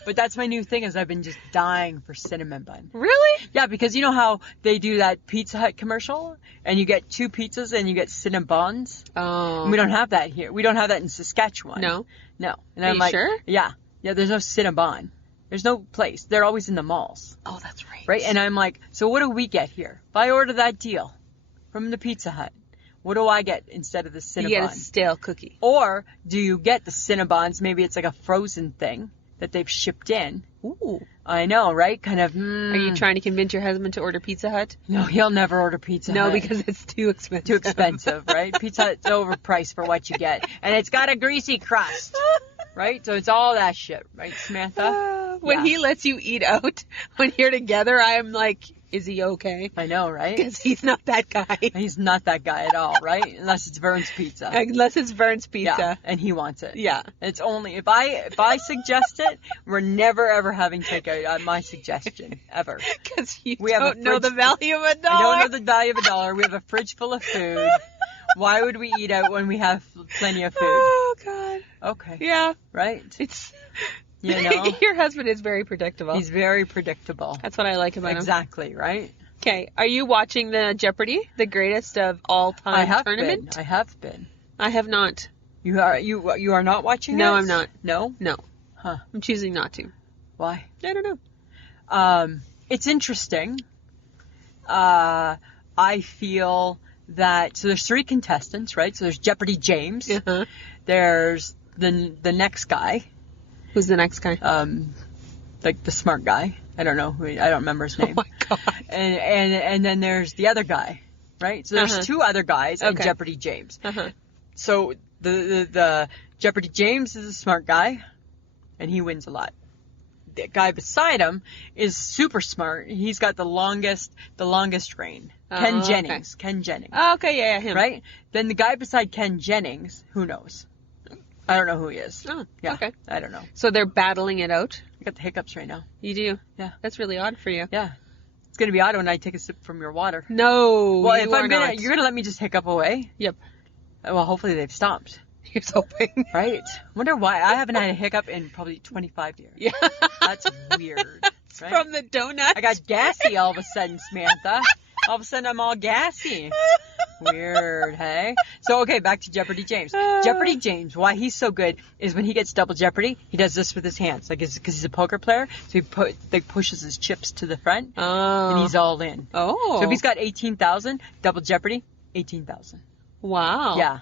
But that's my new thing is I've been just dying for cinnamon bun. Really? Yeah, because you know how they do that Pizza Hut commercial and you get 2 pizzas and you get cinnamon buns? Oh. And we don't have that here. We don't have that in Saskatchewan. No? No. And Are I'm you like, sure? Yeah. Yeah, there's no cinnamon. There's no place. They're always in the malls. Oh, that's right. Right? And I'm like, so what do we get here? If I order that deal from the Pizza Hut, what do I get instead of the Cinnabon? You get a stale cookie. Or do you get the Cinnabons? Maybe it's like a frozen thing that they've shipped in. Ooh. I know, right? Kind of. Are you trying to convince your husband to order Pizza Hut? No, he'll never order Pizza Hut. No, because it's too expensive. Too expensive, right? Pizza Hut's overpriced for what you get. And it's got a greasy crust, right? So it's all that shit, right, Samantha? When he lets you eat out, when you're together, I'm like, is he okay? I know, right? Because he's not that guy. He's not that guy at all, right? Unless it's Vern's Pizza. Unless it's Vern's Pizza. Yeah, and he wants it. Yeah. It's only, if I suggest it, we're never ever having takeout on my suggestion, ever. Because you don't know the value of $1. I don't know the value of $1. We have a fridge full of food. Why would we eat out when we have plenty of food? Oh, God. Okay. Yeah. Right? It's... You know? Your husband is very predictable. He's very predictable. That's what I like about him. Exactly, right? Okay. Are you watching the Jeopardy, the greatest of all time tournament? I have been. I have not. You are not watching No, this? I'm not. No? No. Huh. I'm choosing not to. Why? I don't know. It's interesting. I feel that, so there's 3 contestants, right? So there's Jeopardy James. Uh-huh. There's the next guy. Who's the next guy? Like the smart guy. I don't know. I don't remember his name. Oh my God. And then there's the other guy, right? So there's 2 other guys in Jeopardy James. Uh-huh. So the Jeopardy James is a smart guy, and he wins a lot. The guy beside him is super smart. He's got the longest reign. Ken Jennings. Okay. Ken Jennings. Oh, okay, yeah, him. Right? Then the guy beside Ken Jennings, who knows? I don't know who he is. Oh, yeah, okay. I don't know. So they're battling it out? I got the hiccups right now. You do? Yeah. That's really odd for you. Yeah. It's going to be odd when I take a sip from your water. No, well, you if are not. You're going to let me just hiccup away? Yep. Well, hopefully they've stopped. Here's hoping. Right? Wonder why. I haven't had a hiccup in probably 25 years. Yeah. That's weird. Right? From the donuts. I got gassy all of a sudden, Samantha. All of a sudden I'm all gassy. Weird, hey? So, okay, back to Jeopardy James. Jeopardy James, why he's so good is when he gets double Jeopardy, he does this with his hands. Like, because he's a poker player, so he pushes his chips to the front, and he's all in. Oh. So if he's got 18,000, double Jeopardy, 18,000. Wow. Yeah.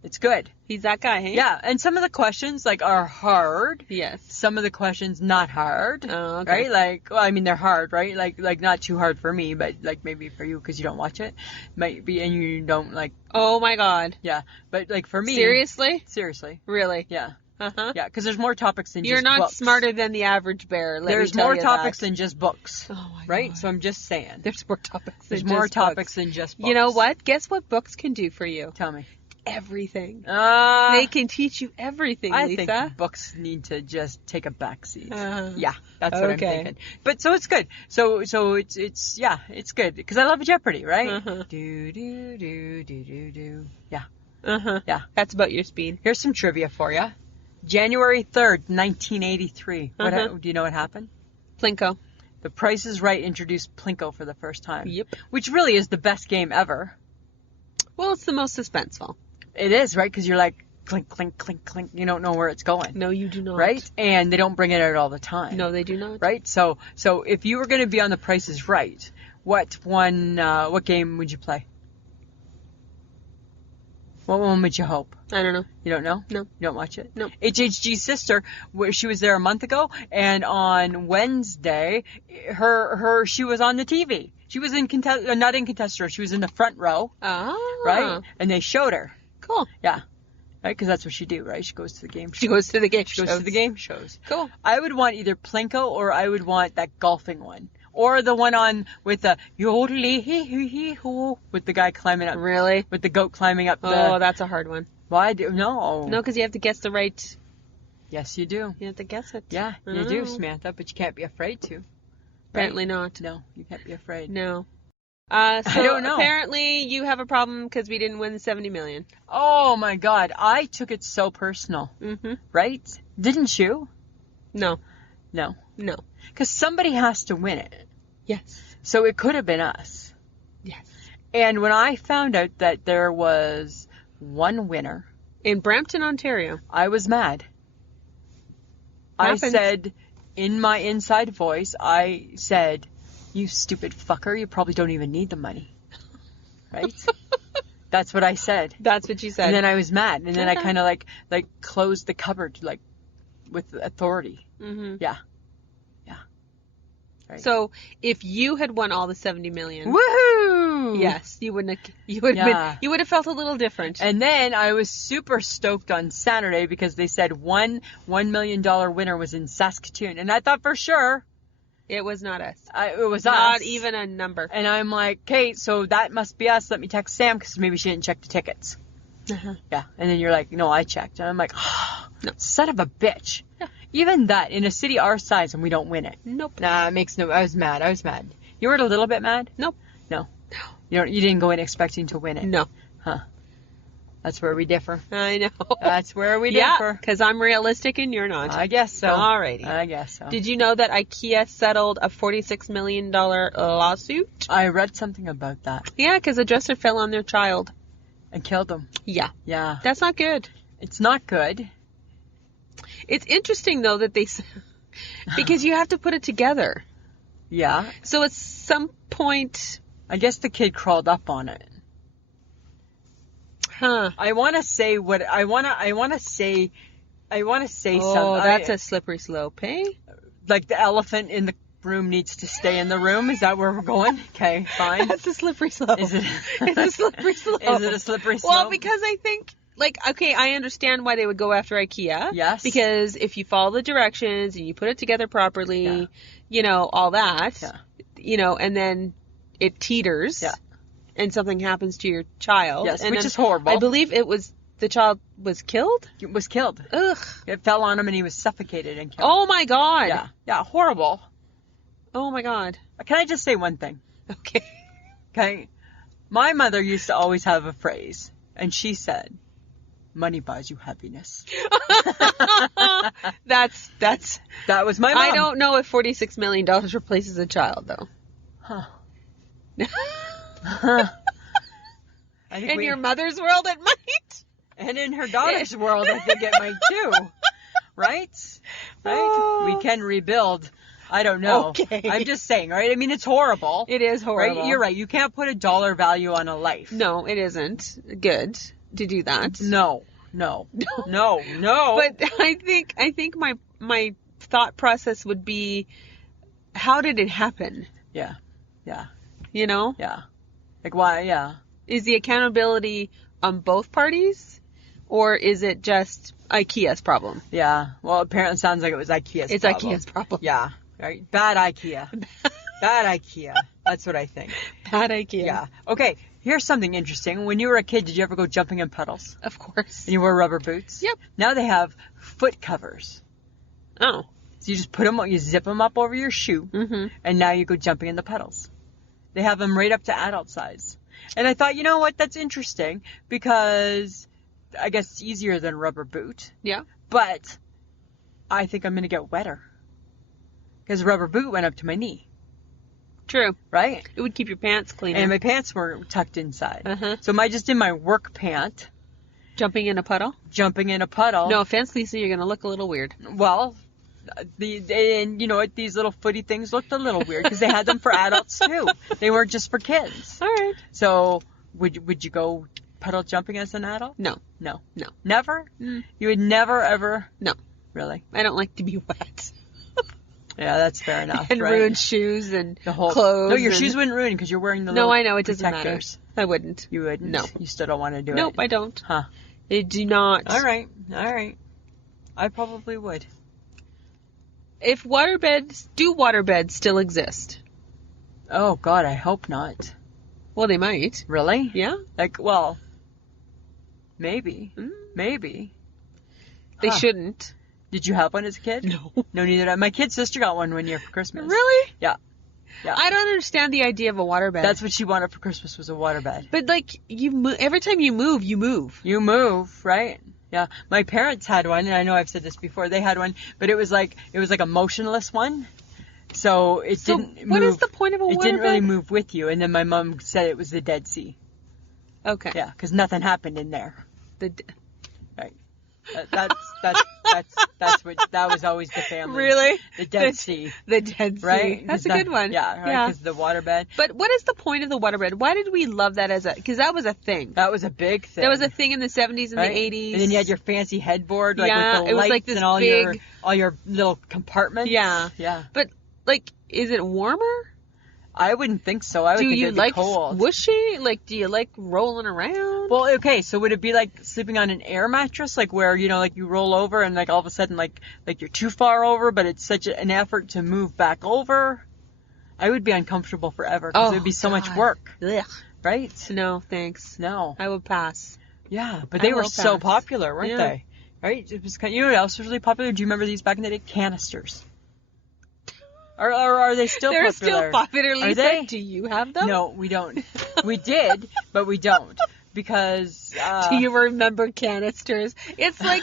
It's good. He's that guy, hey? Yeah, and some of the questions, like, are hard. Yes. Some of the questions not hard. Oh, okay. Right? Like, well, I mean, they're hard, right? Like not too hard for me, but, like, maybe for you because you don't watch it. Might be, and you don't, like... Oh, my God. Yeah. But, like, for me... Seriously? Seriously. Really? Yeah. Uh-huh. Yeah, because there's more topics than You're just not books. smarter than the average bear, There's more topics than just books. Oh, my right? God. So I'm just saying. There's more topics There's than more just topics books. than just books. You know what? Guess what books can do for you? Tell me. Everything. They can teach you everything, I Lisa. think books need to just take a backseat. Yeah, that's what I'm Okay. thinking. But so it's good. So it's good because I love Jeopardy, right? Uh-huh. Do do do do do do. Yeah. Uh-huh. Yeah. That's about your speed. Here's some trivia for you. January 3rd, 1983. Do you know what happened? Plinko. The Price is Right introduced Plinko for the first time. Yep. Which really is the best game ever. Well, it's the most suspenseful. It is, right? Because you're like, clink, clink, clink, clink. You don't know where it's going. No, you do not. Right? And they don't bring it out all the time. No, they do not. Right? So if you were going to be on The Price is Right, what game would you play? What one would you hope? I don't know. You don't know? No. You don't watch it? No. HHG's sister, she was there a month ago, and on Wednesday, she was on the TV. She was not in contest row. She was in the front row. Oh. Right? And they showed her. Cool. Yeah. Right? Because that's what she do, right? She goes to the game shows. She goes to the game She goes to the game shows. Cool. I would want either Plinko or I would want that golfing one. Or the one on with the yodeling with the guy climbing up. Really? With the goat climbing up the... Oh, that's a hard one. Why? No. No, because you have to guess the right... Yes, you do. You have to guess it. Yeah, you do, Samantha, but you can't be afraid to. Apparently not. No, you can't be afraid. No. So I don't know. Apparently you have a problem because we didn't win the $70 million. Oh my God, I took it so personal. Mm-hmm. Right? Didn't you? No. No. No. Because somebody has to win it. Yes. So it could have been us. Yes. And when I found out that there was one winner... In Brampton, Ontario. I was mad. Happens. I said, in my inside voice, I said, you stupid fucker, you probably don't even need the money. Right? That's what I said. That's what you said. And then I was mad. And then I Okay. kind of like closed the cupboard, like, with authority. Mm-hmm. Yeah. Yeah. Right. So if you had won all the $70 million, woohoo! yes, you would have felt a little different. And then I was super stoked on Saturday because they said $1 million winner was in Saskatoon. And I thought for sure It was not us. It was us. Not even a number. And I'm like, okay, so that must be us. Let me text Sam because maybe she didn't check the tickets. Uh-huh. Yeah. And then you're like, no, I checked. And I'm like, No. son of a bitch. Yeah. Even that, in a city our size, and we don't win it. Nope. Nah, it makes no... I was mad. You were a little bit mad? Nope. No. You didn't go in expecting to win it? No. Huh. That's where we differ. I know. That's where we Yeah, differ. because I'm realistic and you're not. I guess so. Alrighty. I guess so. Did you know that Ikea settled a $46 million lawsuit? I read something about that. Yeah, because a dresser fell on their child. And killed them. Yeah. Yeah. That's not good. It's not good. It's interesting, though, that because you have to put it together. Yeah. So at some point... I guess the kid crawled up on it. Huh. I want to say something. Oh, that's a slippery slope, eh? Like the elephant in the room needs to stay in the room. Is that where we're going? Okay, fine. That's a slippery slope. Is it? It's a slippery slope. Is it a slippery slope? Well, because I think, okay, I understand why they would go after Ikea. Yes. Because if you follow the directions and you put it together properly, all that, and then it teeters, and something happens to your child. Yes, and which then is horrible. I believe the child was killed? It was killed. Ugh. It fell on him and he was suffocated and killed. Oh my God. Yeah. Yeah, horrible. Oh my God. Can I just say one thing? Okay. Okay. My mother used to always have a phrase, and she said, money buys you happiness. That's That was my mom. I don't know if $46 million replaces a child, though. Huh. I think In your mother's world, it might. And in her daughter's world, I think it might too. Right? Oh. We can rebuild. I don't know. Okay. I'm just saying, right? I mean, it's horrible. It is horrible. Right? You're right. You can't put a dollar value on a life. No, it isn't good to do that. No. But I think my thought process would be, how did it happen? Yeah. You know? Yeah. Like, why? Yeah. Is the accountability on both parties, or is it just Ikea's problem? Yeah. Well, apparently it sounds like it was Ikea's It's problem. Ikea's problem. Yeah. Right. Bad Ikea. Bad Ikea. That's what I think. Bad Ikea. Yeah. Okay. Here's something interesting. When you were a kid, did you ever go jumping in puddles? Of course. And you wore rubber boots? Yep. Now they have foot covers. Oh. So you just put them, you zip them up over your shoe, and now you go jumping in the puddles. They have them right up to adult size. And I thought, you know what, that's interesting, because I guess it's easier than a rubber boot. Yeah. But I think I'm going to get wetter. Because a rubber boot went up to my knee. True. Right? It would keep your pants cleaner. And my pants were tucked inside. Uh-huh. So I just in my work pant. Jumping in a puddle? Jumping in a puddle. No offense, Lisa, you're going to look a little weird. Well, and you know what? These little footy things looked a little weird because they had them for adults too. They weren't just for kids. All right. So would you go puddle jumping as an adult? No. Never? Mm. You would never ever? No. Really? I don't like to be wet. Yeah, that's fair enough. And right? ruin shoes and the whole clothes. No, your shoes wouldn't ruin because you're wearing the little No, I know. It doesn't protectors. matter. I wouldn't. You wouldn't? No. You still don't want to do it? Nope, I don't. Huh. I do not. All right. I probably would. If waterbeds still exist? Oh, God, I hope not. Well, they might. Really? Yeah? Like, well, maybe. Maybe. They shouldn't. Did you have one as a kid? No. No, neither did I. My kid's sister got one year for Christmas. Really? Yeah. I don't understand the idea of a waterbed. That's what she wanted for Christmas, was a waterbed. But, like, every time you move, you move. You move, right? Yeah. My parents had one, and I know I've said this before. They had one, but it was like a motionless one. So it didn't move. What is the point of a waterbed? It didn't really move with you. And then my mom said it was the Dead Sea. Okay. Yeah, because nothing happened in there. Right. That was always the family. Really? The Dead Sea. The Dead Sea. Right? That's a good one. Yeah, right, because the waterbed. But what is the point of the waterbed? Why did we love that because that was a thing. That was a big thing. That was a thing in the 70s and right? the 80s. And then you had your fancy headboard, like yeah, with the it was lights like this and all big... your little compartments. Yeah. Yeah. But, like, is it warmer? I wouldn't think so. I would think it'd be cold. Do you like squishy? Like, do you like rolling around? Well, okay, so would it be like sleeping on an air mattress, like where, you know, like you roll over and like all of a sudden like you're too far over, but it's such an effort to move back over? I would be uncomfortable forever because it would be so much work. Ugh. Right? No, thanks. No. I would pass. Yeah, but they were so popular, weren't they? Right? It was you know what else was really popular? Do you remember these back in the day? Canisters. Or are they still They're popular? They're still popular, Lisa. Are they? Do you have them? No, we don't. We did, but we don't. Because do you remember canisters? It's like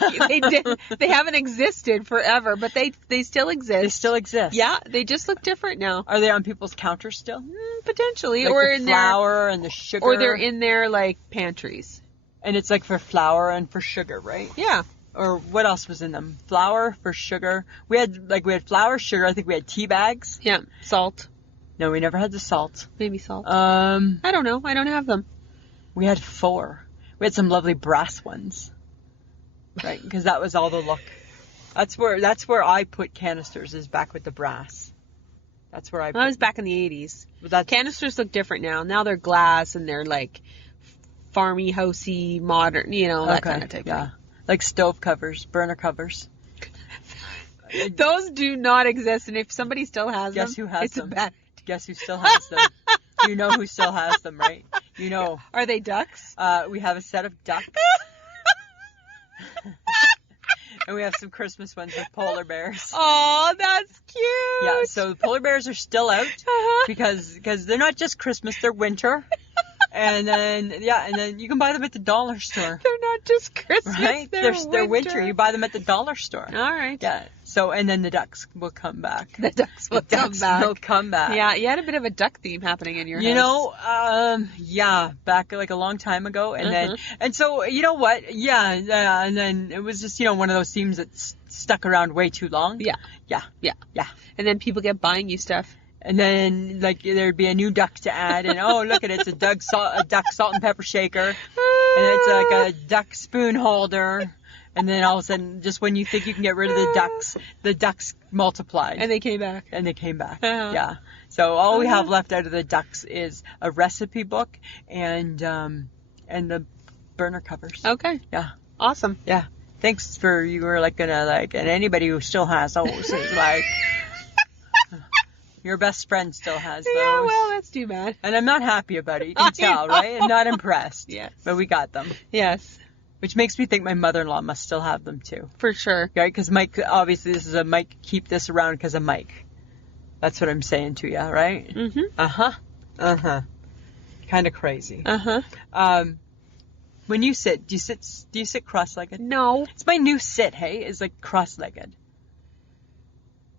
they haven't existed forever, but they still exist. They still exist. Yeah, they just look different now. Are they on people's counters still? Potentially, like or the in flour and the sugar, or they're in their like pantries. And it's like for flour and for sugar, right? Yeah. Or what else was in them? Flour for sugar. We had flour, sugar. I think we had tea bags. Yeah. Salt. No, we never had the salt. Maybe salt. I don't know. I don't have them. We had 4. We had some lovely brass ones. Right? Because that was all the look. That's where I put canisters, is back with the brass. That's where I put. That was back in the 80s. Canisters look different now. Now they're glass and they're like farmy, housey, modern, you know, that kind of type thing. Like stove covers, burner covers. Those do not exist, and if somebody still has Guess them, who has it's them? bad. Guess who still has them? You know who still has them, right? You know. Are they ducks? We have a set of ducks. And we have some Christmas ones with polar bears. Oh, that's cute. Yeah, so the polar bears are still out because they're not just Christmas, they're winter. And then you can buy them at the dollar store. They're not just Christmas, right? They're winter. You buy them at the dollar store. All right. Yeah. So, and then the ducks will come back. The ducks will come back. Yeah, you had a bit of a duck theme happening in your house. You know, back like a long time ago. And then, and so, you know what? Yeah, and then it was just, you know, one of those themes that stuck around way too long. Yeah. And then people kept buying you stuff. And then, like, there'd be a new duck to add, and oh, look at it, it's a duck salt and pepper shaker, and it's like a duck spoon holder, and then all of a sudden, just when you think you can get rid of the ducks multiplied. And they came back. Yeah. So all we have left out of the ducks is a recipe book and the burner covers. Okay. Yeah. Awesome. Yeah. Thanks for, you were like gonna like, and anybody who still has those is like. Your best friend still has those. Yeah, well, that's too bad. And I'm not happy about it. You can tell, right? I'm not impressed. Yes. But we got them. Yes. Which makes me think my mother-in-law must still have them, too. For sure. Right? Because Mike, obviously, this is a Mike, keep this around because of Mike. That's what I'm saying to you, right? Mm-hmm. Kind of crazy. When you sit, do you sit cross-legged? No. It's my new sit, hey? Is like cross-legged.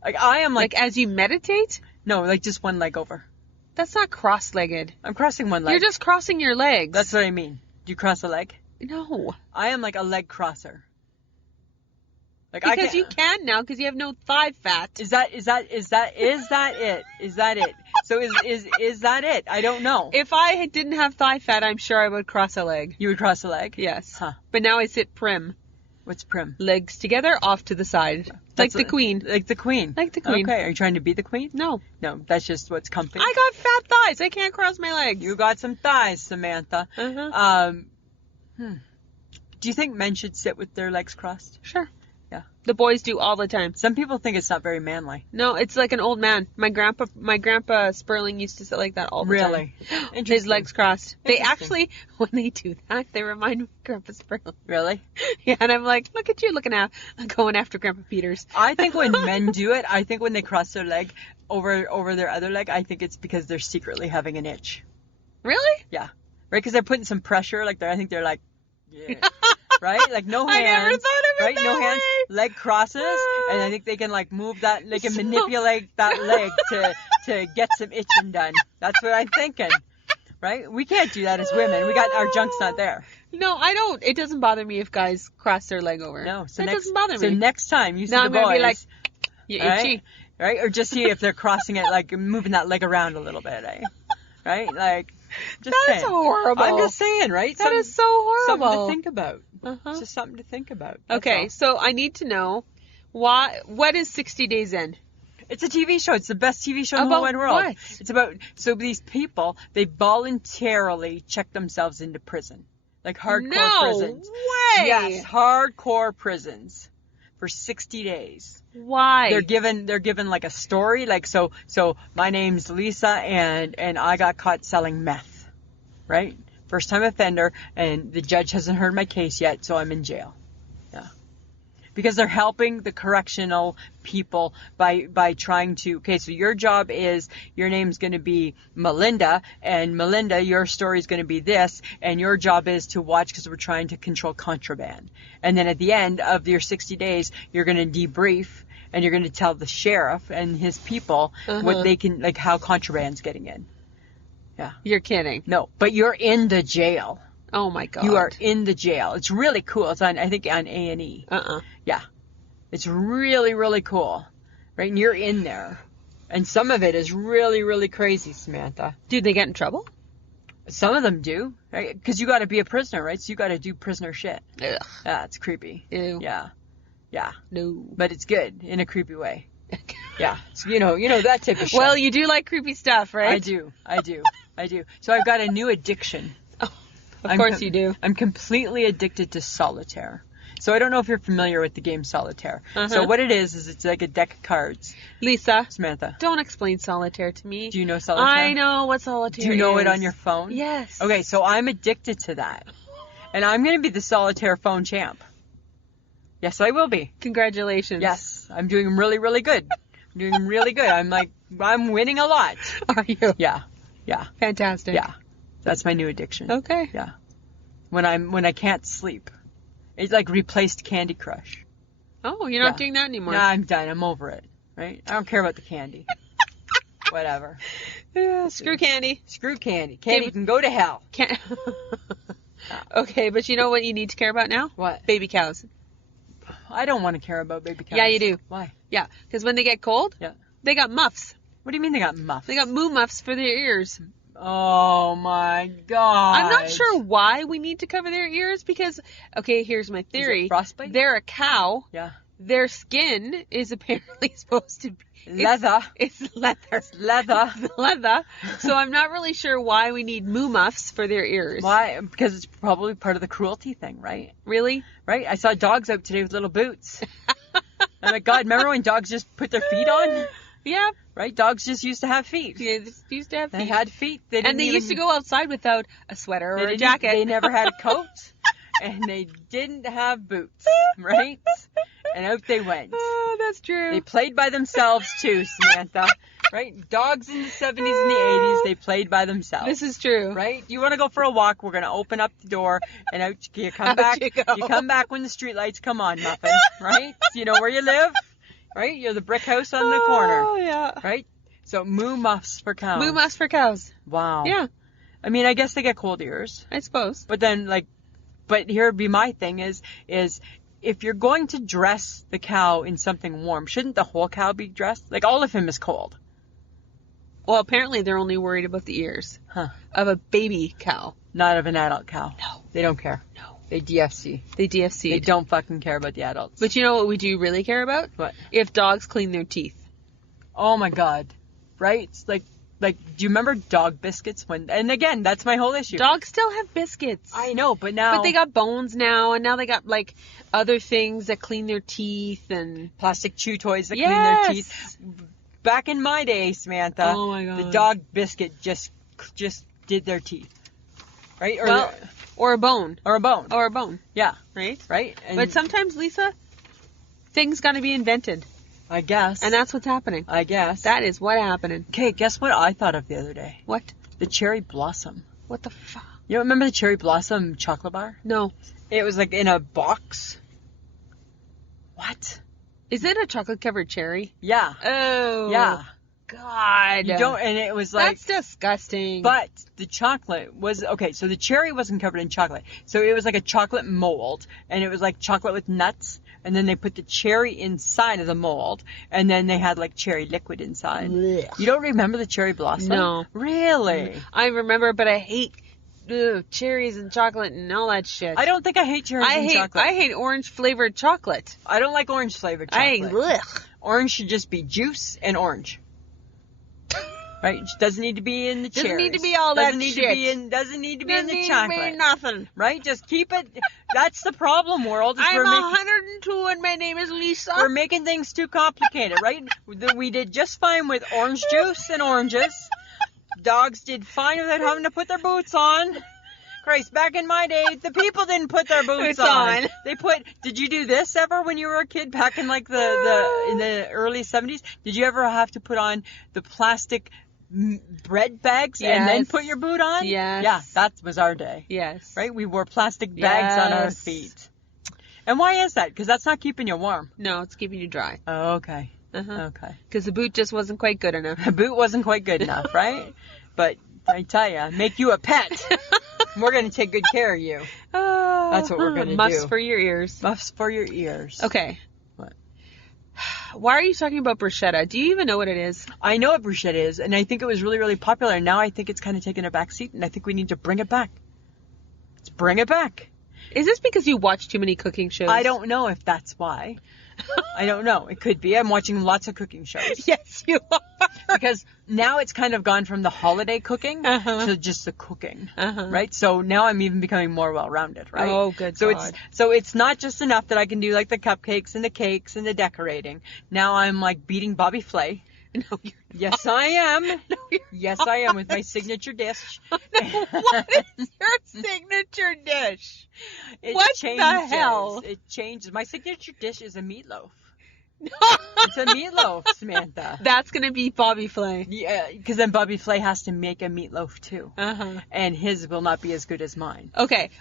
Like, I am like as you meditate? No, like just one leg over. That's not cross-legged. I'm crossing one leg. You're just crossing your legs. That's what I mean. Do you cross a leg? No. I am like a leg crosser. Like because you can now because you have no thigh fat. Is that it? So is that it? I don't know. If I didn't have thigh fat, I'm sure I would cross a leg. You would cross a leg? Yes. Huh. But now I sit prim. What's prim? Legs together, off to the side. Like the queen. Like the queen. Like the queen. Okay, are you trying to be the queen? No. No, that's just what's comfy. I got fat thighs. I can't cross my legs. You got some thighs, Samantha. Do you think men should sit with their legs crossed? Sure. Yeah. The boys do all the time. Some people think it's not very manly. No, it's like an old man. My grandpa Sperling used to sit like that all the time. Really? His legs crossed. They actually, when they do that, they remind me of Grandpa Sperling. Really? Yeah, and I'm like, look at you going after Grandpa Peters. I think when men do it, I think when they cross their leg over their other leg, I think it's because they're secretly having an itch. Really? Yeah. Right? Because they're putting some pressure. Like I think they're like, yeah. Right? Like no hands. I never thought of it right? that No way. hands. Leg crosses, and I think they can like move that. They can manipulate that leg to get some itching done. That's what I'm thinking. Right? We can't do that as women. We got our junk's not there. No, I don't. It doesn't bother me if guys cross their leg over. No, so that doesn't bother me. So next time you see now the I'm boys, gonna be like, you itchy. Right? Or just see if they're crossing it, like moving that leg around a little bit, eh? Right? Like, just That's saying. horrible. I'm just saying, right? That is so horrible. Something to think about. It's just something to think about. Okay, so I need to know what is 60 Days In? It's a TV show. It's the best TV show in the whole wide world. What? It's about, so these people, they voluntarily check themselves into prison. Like hardcore No prisons. way! Yes, hardcore prisons for 60 days. Why? They're given like a story, like so my name's Lisa and I got caught selling meth. Right? First time offender, and the judge hasn't heard my case yet, so I'm in jail. Yeah. Because they're helping the correctional people by trying to, okay, so your job is, your name's going to be Melinda, and Melinda, your story is going to be this, and your job is to watch because we're trying to control contraband. And then at the end of your 60 days, you're going to debrief, and you're going to tell the sheriff and his people what they can, like how contraband's getting in. Yeah. You're kidding. No, but you're in the jail. Oh my God. You are in the jail. It's really cool. It's on, I think, on A&E. Yeah. It's really, really cool. Right? And you're in there. And some of it is really, really crazy, Samantha. Do they get in trouble? Some of them do. Right? Because you got to be a prisoner, right? So you got to do prisoner shit. Ugh. Yeah, it's creepy. Ew. Yeah. Yeah. No. But it's good in a creepy way. Yeah. So, you know that type of shit. Well, you do like creepy stuff, right? I do. So I've got a new addiction. Of course you do. I'm completely addicted to solitaire. So I don't know if you're familiar with the game solitaire. So what it is it's like a deck of cards. Lisa. Samantha. Don't explain solitaire to me. Do you know solitaire? I know what solitaire is. Do you know it on your phone? Yes. Okay, so I'm addicted to that. And I'm going to be the solitaire phone champ. Yes, I will be. Congratulations. Yes, I'm doing really, really good. I'm doing really good. I'm winning a lot. Are you? Yeah. Yeah. Fantastic. Yeah. That's my new addiction. Okay. Yeah. When I can't sleep. It's like replaced Candy Crush. Oh, you're not doing that anymore. No, I'm done. I'm over it. Right? I don't care about the candy. Whatever. Yeah, screw candy. Screw candy. Candy can go to hell. Okay, but you know what you need to care about now? What? Baby cows. I don't want to care about baby cows. Yeah, you do. Why? Yeah, because when they get cold, they got muffs. What do you mean they got muffs? They got MooMuffs for their ears. Oh my God. I'm not sure why we need to cover their ears because, okay, here's my theory. Is it frostbite? They're a cow. Yeah. Their skin is apparently supposed to be leather. It's leather. It's leather. Leather. So I'm not really sure why we need MooMuffs for their ears. Why? Because it's probably part of the cruelty thing, right? Really? Right? I saw dogs out today with little boots. I'm like, God, remember when dogs just put their feet on? Yeah. Right? Dogs just used to have feet. Yeah, they used to have feet. They had feet. They used to go outside without a sweater or a jacket. They never had a coat. And they didn't have boots. Right? And out they went. Oh, that's true. They played by themselves too, Samantha. Right? Dogs in the 70s and the 80s, they played by themselves. This is true. Right? You want to go for a walk, we're going to open up the door, and out you come back. You come back when the street lights come on, Muffin. Right? You know where you live? Right? You're the brick house on the corner. Oh, yeah. Right? So, MooMuffs for cows. MooMuffs for cows. Wow. Yeah. I mean, I guess they get cold ears. I suppose. But then, but here would be my thing is if you're going to dress the cow in something warm, shouldn't the whole cow be dressed? Like, all of him is cold. Well, apparently they're only worried about the ears. Huh. Of a baby cow. Not of an adult cow. No. They don't care. No. They DFC. They DFC. They don't fucking care about the adults. But you know what we do really care about? What? If dogs clean their teeth. Oh my God. Right? It's like, do you remember dog biscuits? And again, that's my whole issue. Dogs still have biscuits. I know, but now... But they got bones now, and now they got, other things that clean their teeth, and... Plastic chew toys that clean their teeth. Back in my day, Samantha, oh my God, the dog biscuit just did their teeth. Right? Or a bone. Or a bone. Or a bone. Yeah. Right? Right? And but sometimes, Lisa, things got to be invented. I guess. And that's what's happening. I guess. That is what happening. Okay, guess what I thought of the other day? What? The cherry blossom. What the fuck? You remember the cherry blossom chocolate bar? No. It was in a box. What? Is it a chocolate covered cherry? Yeah. Oh. Yeah. God. You don't, and it was That's disgusting. But the chocolate was, okay, so the cherry wasn't covered in chocolate. So it was like a chocolate mold, and it was like chocolate with nuts, and then they put the cherry inside of the mold, and then they had cherry liquid inside. Blech. You don't remember the cherry blossom? No. Really? I remember, but I hate cherries and chocolate and all that shit. I don't think I hate cherries and chocolate. I hate orange flavored chocolate. I don't like orange flavored chocolate. Blech. Orange should just be juice and orange. Right? Doesn't need to be in the cherries. Doesn't need to be all that shit. Doesn't need to be Doesn't in the need chocolate. to be nothing. Right? Just keep it. That's the problem, world. I'm 102 and my name is Lisa. We're making things too complicated, right? We did just fine with orange juice and oranges. Dogs did fine without having to put their boots on. Christ, back in my day, the people didn't put their boots on. Did you do this ever when you were a kid back in like in the early 70s? Did you ever have to put on the plastic bread bags and then put your boot on? Yes. Yeah, that was our day. Yes. Right? We wore plastic bags on our feet. And why is that? Because that's not keeping you warm. No, it's keeping you dry. Oh, okay. Uh-huh. Okay. Because the boot just wasn't quite good enough. The boot wasn't quite good enough, right? But I tell you, make you a pet. We're going to take good care of you. That's what we're going to do. Muffs for your ears. Muffs for your ears. Okay. What? Why are you talking about bruschetta? Do you even know what it is? I know what bruschetta is, and I think it was really, really popular. And now I think it's kind of taken a back seat, and I think we need to bring it back. Let's bring it back. Is this because you watch too many cooking shows? I don't know if that's why. I don't know. It could be. I'm watching lots of cooking shows. Yes, you are. Because now it's kind of gone from the holiday cooking to just the cooking, right? So now I'm even becoming more well-rounded, right? Oh, good God. So it's not just enough that I can do like the cupcakes and the cakes and the decorating. Now I'm like beating Bobby Flay. No, you're Yes, I am. No, you're Yes, I am with my signature dish. No, what is your signature dish? It What changes. the hell? It changes. My signature dish is a meatloaf. No. It's a meatloaf, Samantha. That's going to be Bobby Flay. Yeah, because then Bobby Flay has to make a meatloaf too. And his will not be as good as mine. Okay.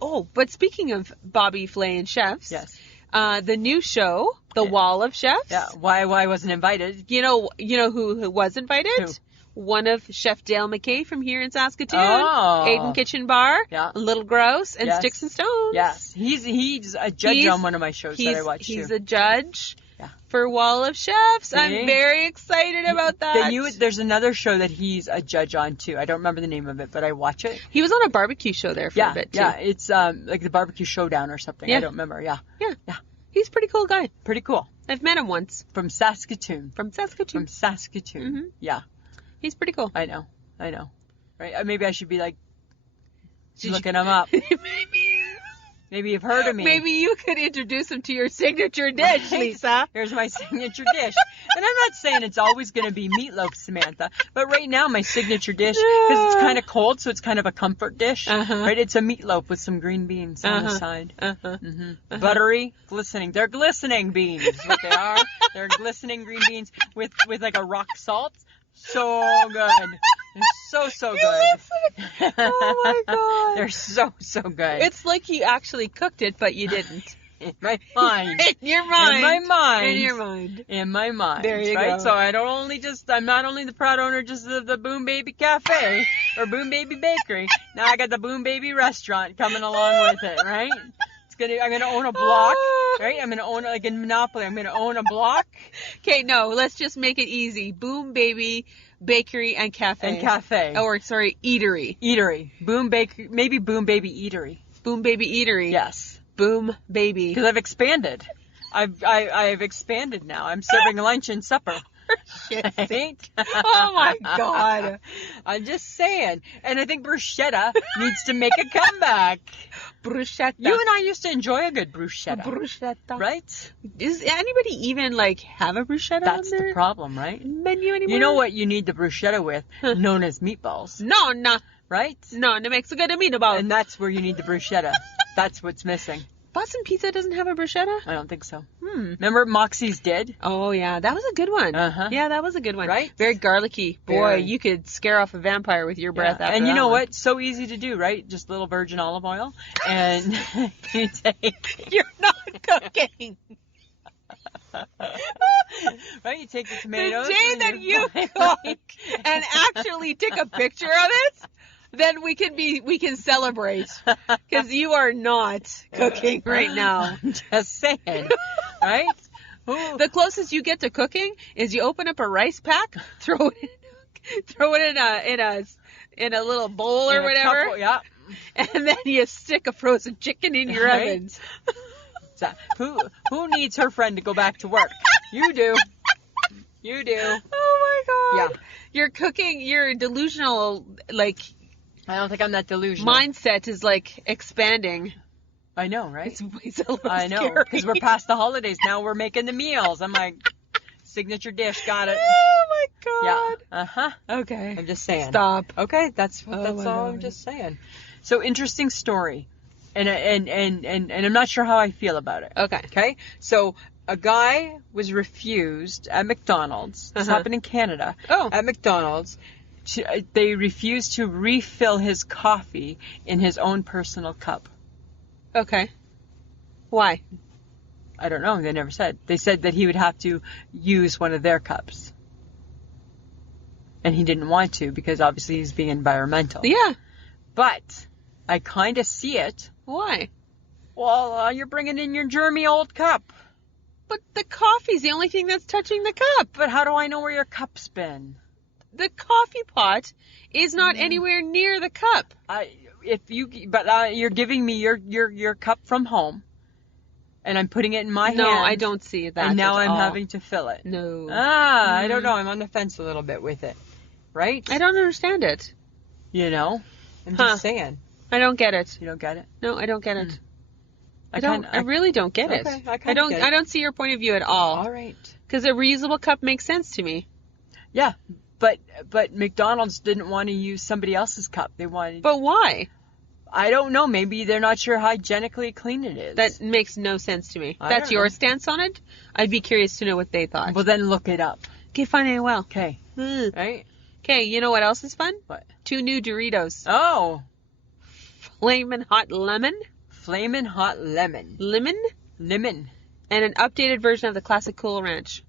Oh, but speaking of Bobby Flay and chefs. Yes. The new show, The Wall of Chefs. Yeah. Why I wasn't invited? You know who was invited? Who? One of Chef Dale McKay from here in Saskatoon. Oh. Aiden Kitchen Bar. Yeah. Little Grouse and Yes. Sticks and Stones. Yes. He's a judge on one of my shows that I watch too. He's a judge Yeah. for Wall of Chefs. See? I'm very excited about that. There's another show that he's a judge on too. I don't remember the name of it, but I watch it. He was on a barbecue show there for a bit too. Yeah. It's like the Barbecue Showdown or something. Yeah. I don't remember. Yeah. Yeah. Yeah. He's a pretty cool guy. Pretty cool. I've met him once. From Saskatoon. From Saskatoon. Mhm. Yeah. He's pretty cool. I know. Right? Maybe I should be like looking him up. Maybe you've heard of me. Maybe you could introduce him to your signature dish, Right? Lisa. Here's my signature dish. And I'm not saying it's always going to be meatloaf, Samantha. But right now, my signature dish, because it's kind of cold, so it's kind of a comfort dish. Right? It's a meatloaf with some green beans on the side. Buttery, glistening. They're glistening beans is what they are. They're glistening green beans with like a rock salt. So good. They're so good. Oh my God. They're so good. It's like you actually cooked it, but you didn't. In my mind. In your mind. In my mind. In your mind. In my mind. There you right? go. So I'm not only the proud owner just of the Boom Baby Cafe or Boom Baby Bakery. Now I got the Boom Baby Restaurant coming along with it, right? I'm gonna own a block, right? I'm gonna own like in Monopoly. I'm gonna own a block. Okay, no, let's just make it easy. Boom Baby Bakery and Cafe. Eatery. Eatery. Boom Bakery. Maybe Boom Baby Eatery. Boom Baby Eatery. Yes. Boom Baby. Because I've expanded. I've expanded now. I'm serving lunch and supper. Shit. I think. Oh my God. I'm just saying. And I think bruschetta needs to make a comeback. Bruschetta. You and I used to enjoy a good bruschetta. Bruschetta. Right? Does anybody even have a bruschetta That's on their the problem, right? menu anymore? You know what you need the bruschetta with? Known as meatballs. No. Right? No makes a good meatball. And that's where you need the bruschetta. That's what's missing. Boston Pizza doesn't have a bruschetta? I don't think so. Remember Moxie's did? Oh, yeah. That was a good one. Yeah, that was a good one. Right? Very garlicky. Boy, you could scare off a vampire with your breath after And you that know one. what? So easy to do, right? Just a little virgin olive oil. And you take... You're not cooking. Right? You take the tomatoes. The day that you cook and actually take a picture of it, then we can celebrate, because you are not cooking right now. Just saying, right? Ooh. The closest you get to cooking is you open up a rice pack, throw it in a little bowl or whatever, Couple, yeah. and then you stick a frozen chicken in your Right? ovens. So, who needs her friend to go back to work? You do. You do. Oh my God. Your delusional, like, I don't think I'm that delusional. mindset is, like, expanding. I know, right? It's a little I know, scary. because we're past the holidays now. We're making the meals. I'm like, signature dish, got it. Oh my God. Yeah. Uh-huh. Okay. I'm just saying. Stop. Okay, that's my all God. I'm just saying. So interesting story, and I'm not sure how I feel about it. Okay. Okay. So a guy was refused at McDonald's. This happened in Canada. Oh. At McDonald's, they refused to refill his coffee in his own personal cup. Okay. Why? I don't know. They never said. They said that he would have to use one of their cups. And he didn't want to because obviously he's being environmental. Yeah. But I kind of see it. Why? Well, you're bringing in your germy old cup. But the coffee's the only thing that's touching the cup. But how do I know where your cup's been? The coffee pot is not anywhere near the cup. You're giving me your cup from home, and I'm putting it in my hand. No, I don't see that. And now at I'm all. having to fill it. No. I don't know. I'm on the fence a little bit with it. Right? I don't understand it. You know? I'm just saying. I don't get it. You don't get it? No, I don't get it. I really don't get it. Okay, I don't see your point of view at all. All right. Because a reusable cup makes sense to me. Yeah, but McDonald's didn't want to use somebody else's cup. They wanted. But why? I don't know. Maybe they're not sure hygienically clean it is. That makes no sense to me. That's your stance on it? I'd be curious to know what they thought. Well, then look it up. Okay, fine, I will. Okay. Right? Okay, you know what else is fun? What? 2 new Doritos. Oh. Flamin' Hot Lemon. Flamin' Hot Lemon. Lemon. And an updated version of the classic Cool Ranch.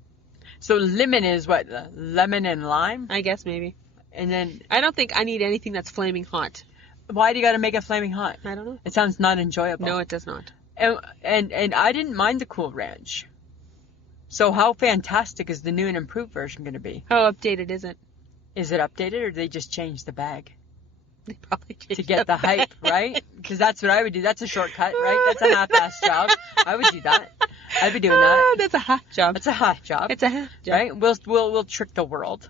So lemon is what? Lemon and lime? I guess maybe. And then... I don't think I need anything that's flaming hot. Why do you got to make it flaming hot? I don't know. It sounds not enjoyable. No, it does not. And I didn't mind the Cool Ranch. So how fantastic is the new and improved version going to be? How updated is it? Is it updated or did they just change the bag? They probably changed to get the hype, right? Because that's what I would do. That's a shortcut, right? That's a half-ass job. I would do that. I'd be doing that. That's a half job. That's a half job. It's a half job. Right? We'll trick the world.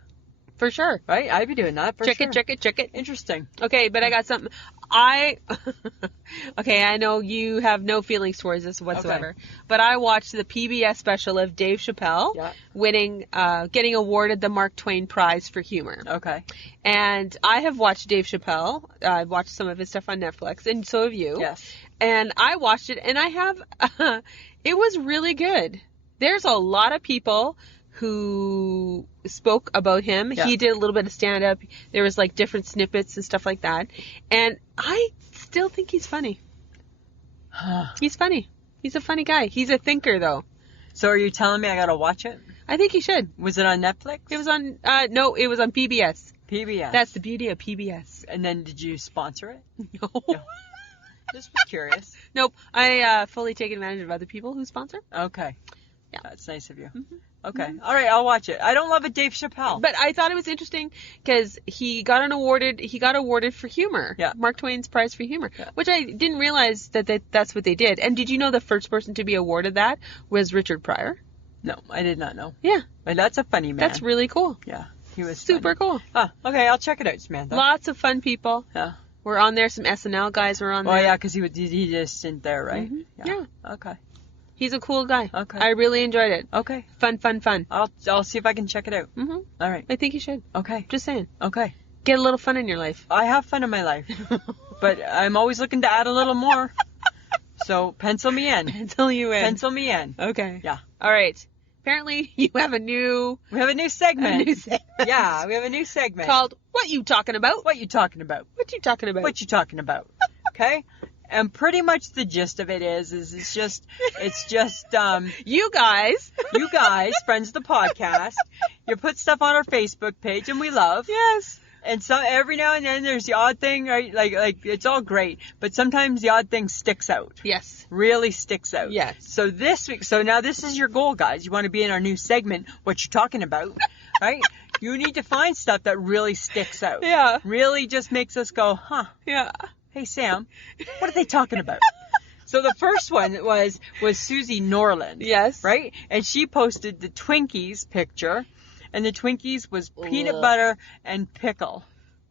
For sure. Right? I'd be doing that for sure. Check it. Interesting. Okay, but I got something. Okay, I know you have no feelings towards this whatsoever, okay. But I watched the PBS special of Dave Chappelle getting awarded the Mark Twain Prize for Humor. Okay. And I have watched Dave Chappelle. I've watched some of his stuff on Netflix, and so have you. Yes. And I watched it, and I have, it was really good. There's a lot of people who spoke about him. Yeah. He did a little bit of stand-up. There was like different snippets and stuff like that. And I still think he's funny. He's funny. He's a funny guy. He's a thinker, though. So are you telling me I gotta watch it? I think you should. Was it on Netflix? It was on, no, it was on PBS. PBS. That's the beauty of PBS. And then did you sponsor it? No. Just was curious. Nope. I fully take advantage of other people who sponsor. Okay. Yeah. That's nice of you. Mm-hmm. Okay. Mm-hmm. All right, I'll watch it. I don't love it, Dave Chappelle. But I thought it was interesting because he got awarded for humor. Yeah. Mark Twain's Prize for Humor, which I didn't realize that's what they did. And did you know the first person to be awarded that was Richard Pryor? No, I did not know. Yeah. But that's a funny man. That's really cool. Yeah. He was super funny. cool. Oh, okay, I'll check it out, Samantha. Lots of fun people. Yeah. We're on there. Some SNL guys were on there. Oh, yeah, because he just isn't there, right? Mm-hmm. Yeah. Okay. He's a cool guy. Okay. I really enjoyed it. Okay. Fun. I'll see if I can check it out. Mm-hmm. All right. I think you should. Okay. Just saying. Okay. Get a little fun in your life. I have fun in my life. But I'm always looking to add a little more. So pencil me in. Pencil you in. Pencil me in. Okay. Yeah. All right. Apparently, you have a new... We have a new segment. A new segment. Yeah, we have a new segment. Called, What You Talking About? What You Talking About? What You Talking About? What You Talking About? Okay? And pretty much the gist of it is it's just you guys, friends of the podcast, you put stuff on our Facebook page and we love. Yes. And so every now and then there's the odd thing, right? Like it's all great, but sometimes the odd thing sticks out. Yes. Really sticks out. Yes. So this week, now this is your goal, guys. You want to be in our new segment, What You Talking About, right? You need to find stuff that really sticks out. Yeah. Really just makes us go, huh? Yeah. Hey, Sam, what are they talking about? So the first one was Susie Norland. Yes. Right? And she posted the Twinkies picture. and the Twinkies was peanut butter and pickle.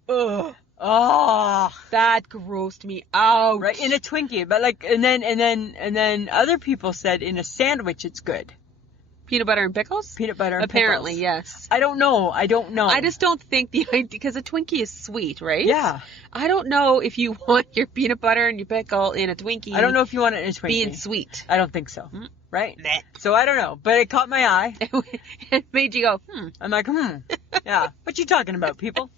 Ugh. Oh, That grossed me out. right, in a Twinkie, but like, and then other people said in a sandwich it's good. Peanut butter and pickles? Peanut butter and Apparently, pickles. yes. I don't know. I just don't think because a Twinkie is sweet, right? Yeah. I don't know if you want your peanut butter and your pickle in a Twinkie. I don't know if you want it in a Twinkie. Being sweet. I don't think so. Mm. Right? Meh. So I don't know, but it caught my eye. It made you go, I'm like, yeah. What you talking about, people?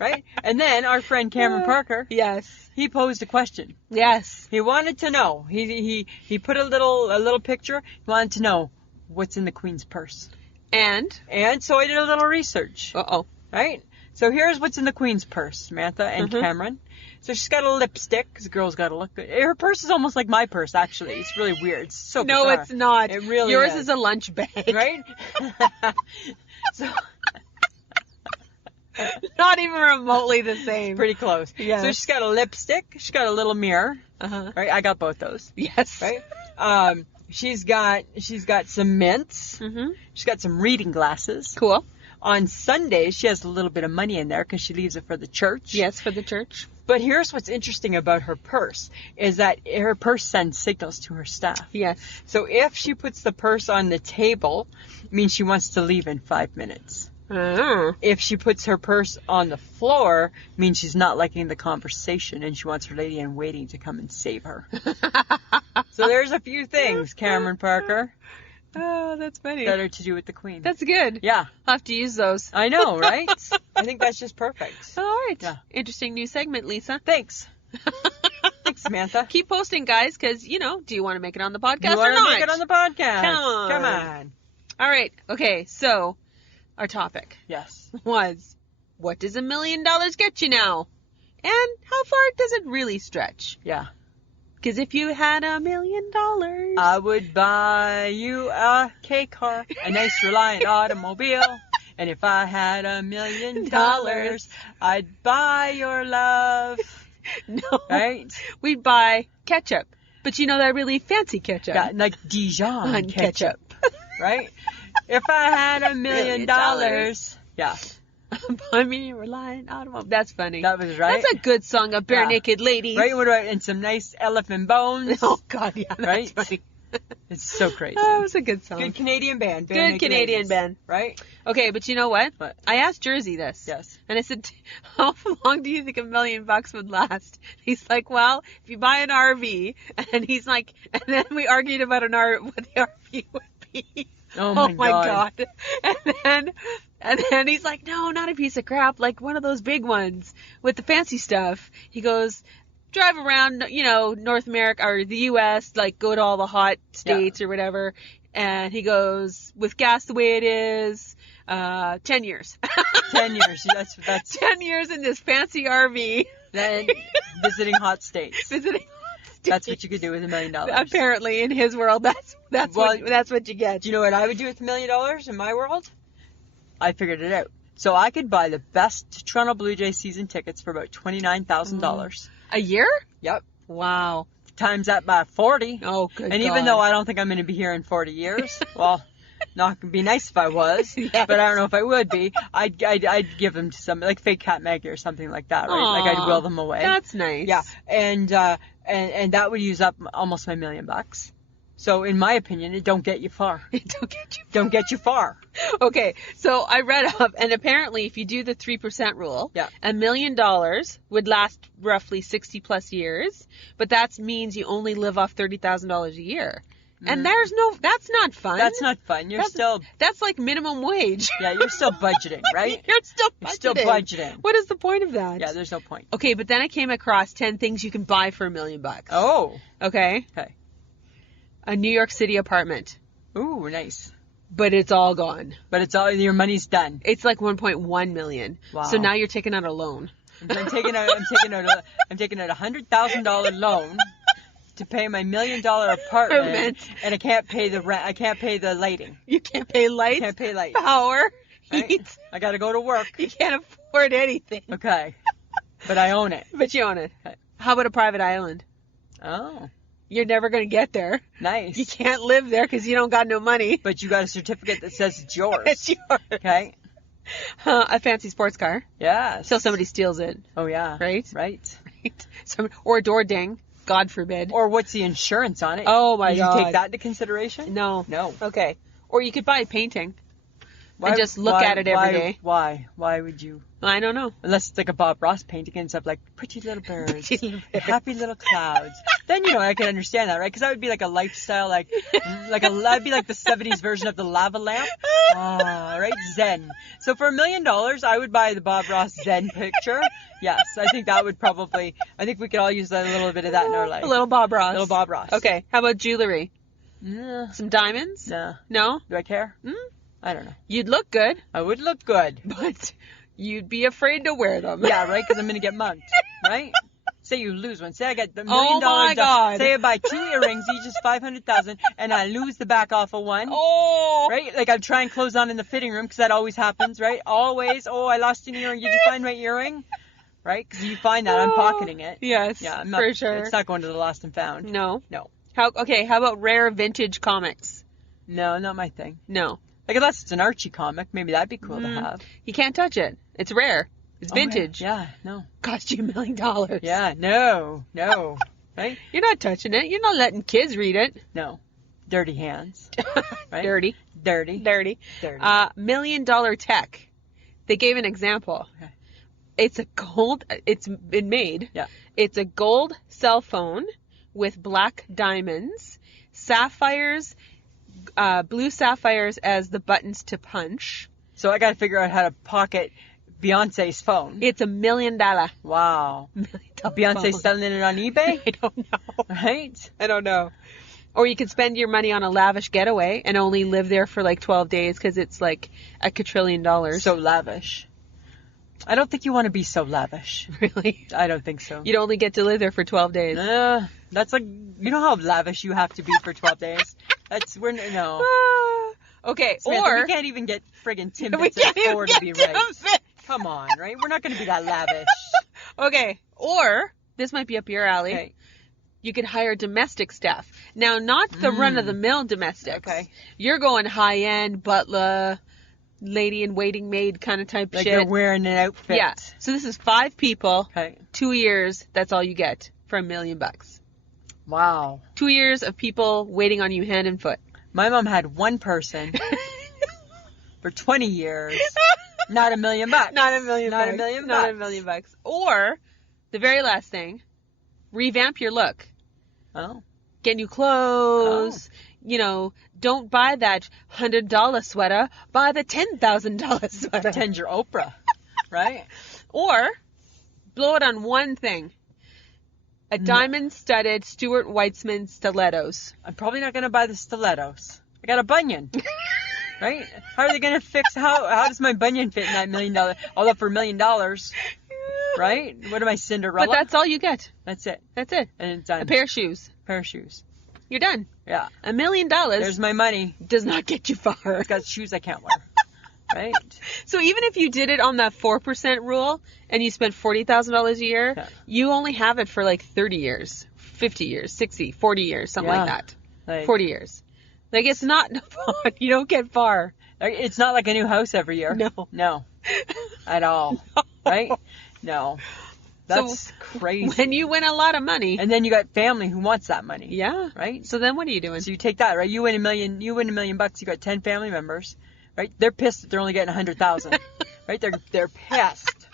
Right? And then our friend Cameron Parker, Yes. he posed a question. Yes. He wanted to know. He put a little picture. He wanted to know what's in the Queen's purse. And so I did a little research. Uh-oh. Right? So here's what's in the Queen's purse, Samantha and Cameron. So she's got a lipstick, because the girl's got to look good. Her purse is almost like my purse, actually. It's really weird. It's so bizarre. No, it's not. It really Yours is. is a lunch bag. Right? So Not even remotely the same. pretty close. Yes. So she's got a lipstick. She's got a little mirror. Uh-huh. Right? I got both those. Yes. Right? She's got some mints. Mm-hmm. She's got some reading glasses. Cool. On Sundays, she has a little bit of money in there because she leaves it for the church. Yes, for the church. But here's what's interesting about her purse, is that her purse sends signals to her staff. Yes. So if she puts the purse on the table, it means she wants to leave in 5 minutes. If she puts her purse on the floor, it means she's not liking the conversation and she wants her lady in waiting to come and save her. So there's a few things, Cameron Parker, Oh, that's funny. that are to do with the Queen. That's good. Yeah. I'll have to use those. I know, right? I think that's just perfect. All right. Yeah. Interesting new segment, Lisa. Thanks. Thanks, Samantha. Keep posting, guys, because, do you want to make it on the podcast You or want not? to make it on the podcast? Come on. All right. Okay, so our topic Yes. was, what does $1 million get you now? And how far does it really stretch? Yeah. Because if you had $1 million... I would buy you a K car, a nice Reliant automobile. And if I had $1 million, I'd buy your love. No. Right? We'd buy ketchup. But that really fancy ketchup. Yeah, like Dijon On ketchup. Right? If I had $1 million. Yeah. Buy me a Reliant automobile. That's funny. That was right. That's a good song of bare naked ladies. Right? What about, and some nice elephant bones. Oh, God, yeah. That's Right? funny. It's so crazy. Oh, it was a good song. Good Canadian band. Bare Good Naked Canadian Ladies. band. Right? Okay, but you know what? What? I asked Jersey this. Yes. And I said, how long do you think $1 million would last? He's like, well, if you buy an RV, and he's like, and then we argued about what the RV would be. Oh my God. And then he's like, no, not a piece of crap, like one of those big ones with the fancy stuff. He goes, drive around, North America or the U.S., like go to all the hot states or whatever. And he goes, with gas the way it is, 10 years. 10 years. That's 10 years in this fancy RV. then visiting hot states. Visiting. That's what you could do with $1 million. Apparently, in his world, that's what you get. Do you know what I would do with $1 million in my world? I figured it out. So I could buy the best Toronto Blue Jays season tickets for about $29,000. A year? Yep. Wow. Times that by 40. Oh, good And God. even though I don't think I'm going to be here in 40 years, well, not going to be nice if I was, Yes. but I don't know if I would be. I'd give them to somebody like Fake Cat Maggie or something like that, right? Aw, Like I'd will them away. That's nice. Yeah, and that would use up almost my $1 million. So in my opinion, it don't get you far. Don't get you far. Okay, so I read up, and apparently if you do the 3% rule, $1 million would last roughly 60 plus years, but that means you only live off $30,000 a year. And that's not fun. That's not fun. That's like minimum wage. Yeah, you're still budgeting, right? You're still budgeting. What is the point of that? Yeah, there's no point. Okay, but then I came across 10 things you can buy for $1 million. Oh. Okay? Okay. A New York City apartment. Ooh, nice. But it's all gone. But it's all, your money's done. It's like 1.1 million. Wow. So now you're taking out a loan. I'm taking out a $100,000 loan to pay my $1 million apartment, and I can't pay the rent. I can't pay the lighting. You can't pay lights. Can't pay light. Power. Right? Heat. I got to go to work. You can't afford anything. Okay. But I own it. But you own it. Okay. How about a private island? Oh. You're never going to get there. Nice. You can't live there because you don't got no money. But you got a certificate that says it's yours. It's yours. Okay. A fancy sports car. Yes. Till somebody steals it. Oh, yeah. Right? Right. Or a door ding. God forbid. Or what's the insurance on it? Oh, my Did God. you take that into consideration? No. No. Okay. Or you could buy a painting. And just look at it every day. Why? Why would you? I don't know. Unless it's like a Bob Ross painting and stuff like pretty little birds, Pretty little birds. happy little clouds. Then, I can understand that, right? Because that would be like a lifestyle, that'd be like the 70s version of the lava lamp. Ah, right? Zen. So for $1 million, I would buy the Bob Ross Zen picture. Yes, I think that would probably, I think we could all use a little bit of that in our life. A little Bob Ross. Little Bob Ross. Okay. How about jewelry? Some diamonds? No. No? Do I care? I don't know. You'd look good. I would look good. But you'd be afraid to wear them. Yeah, right? Because I'm going to get mugged, right? Say you lose one. Say I get the $1 million. Oh, my God. Say I buy 2 earrings, each is $500,000, and I lose the back off of one. Oh. Right? Like I'd try and close on in the fitting room because that always happens, right? Always. Oh, I lost an earring. Did you find my earring? Right? Because you find that. I'm pocketing it. Yes, Yeah, I'm not, for sure. It's not going to the lost and found. No. No. How about rare vintage comics? No, not my thing. No. Like unless it's an Archie comic, maybe that'd be cool to have. You can't touch it. It's rare. It's vintage. Yeah, no. Cost you $1 million. Yeah, no. Right? You're not touching it. You're not letting kids read it. No. Dirty hands. Right? Dirty. Dirty. $1 million tech. They gave an example. Okay. It's been made. Yeah. It's a gold cell phone with black diamonds, sapphires, blue sapphires as the buttons to punch. So I got to figure out how to pocket Beyonce's phone. It's $1 million. Wow. Beyonce's phone. selling it on eBay? I don't know. Right? I don't know. Or you could spend your money on a lavish getaway and only live there for like 12 days because it's like $1 quadrillion. So lavish. I don't think you want to be so lavish. Really? I don't think so. You'd only get to live there for 12 days. That's like, you know how lavish you have to be for 12 days? No. Okay, Samantha, or... we can't even get friggin' Timbits at 4 to be right. Come on, right? We're not going to be that lavish. Okay, or, this might be up your alley. Okay. You could hire domestic staff. Now, not the run-of-the-mill domestics. Okay. You're going high-end, butler, lady-in-waiting maid kind of type Like shit. they're wearing an outfit. Yeah. So this is 5 people, Okay. 2 years, that's all you get for $1 million. Wow. 2 years of people waiting on you hand and foot. My mom had one person for 20 years. Not $1 million. Not $1 million. Not $1 million. Not $1 million. Or, the very last thing, revamp your look. Oh. Get new clothes. Don't buy that $100 sweater. Buy the $10,000 sweater. Pretend you're Oprah. Right? Or, blow it on one thing. A diamond-studded Stuart Weitzman stilettos. I'm probably not going to buy the stilettos. I got a bunion. Right? How are they going to fix, how does my bunion fit in that $1 million? Although for $1 million, right? What am I, Cinderella? But that's all you get. That's it. That's it. And it's done. A pair of shoes. You're done. Yeah. $1 million There's my money. does not get you far. It's got shoes I can't wear. Right? So even if you did it on that 4% rule and you spent $40,000 a year, you only have it for like 30 years, 50 years, 60, 40 years, something like that. Like, 40 years. Like it's not fun. You don't get far. It's not like a new house every year. No. At all. No. Right? No. That's crazy. When you win a lot of money. And then you got family who wants that money. Yeah. Right? So then what are you doing? So you take that, right? You win $1 million, you got 10 family members. Right? They're pissed that they're only getting 100,000. Right? They're pissed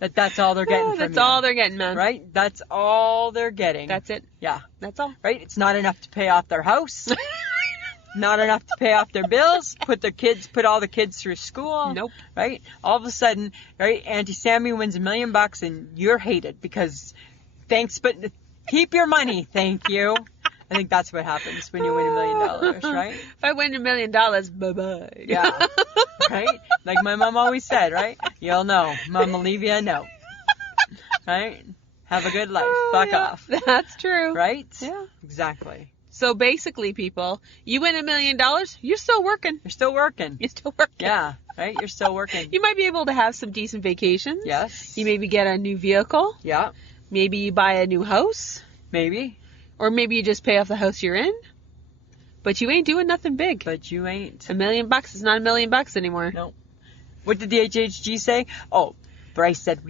that that's all they're getting from That's you. all they're getting, man. Right? That's all they're getting. That's it. Yeah. That's all. Right? It's not enough to pay off their house. Not enough to pay off their bills. Put all the kids through school. Nope. Right? All of a sudden, right? Auntie Sammy wins $1 million and you're hated because thanks, but keep your money. Thank you. I think that's what happens when you win $1 million, right? If I win $1 million, bye-bye. Yeah. Right? Like my mom always said, right? You'll know. Mom will leave you a note. Right? Have a good life. Fuck off. That's true. Right? Yeah. Exactly. So basically, people, you win $1 million, you're still working. You're still working. You're still working. Yeah. Right? You're still working. You might be able to have some decent vacations. Yes. You maybe get a new vehicle. Yeah. Maybe you buy a new house. Maybe. Or maybe you just pay off the house you're in. But you ain't doing nothing big. But you ain't. $1 million is not $1 million anymore. No. What did the HHG say? Oh, Bryce said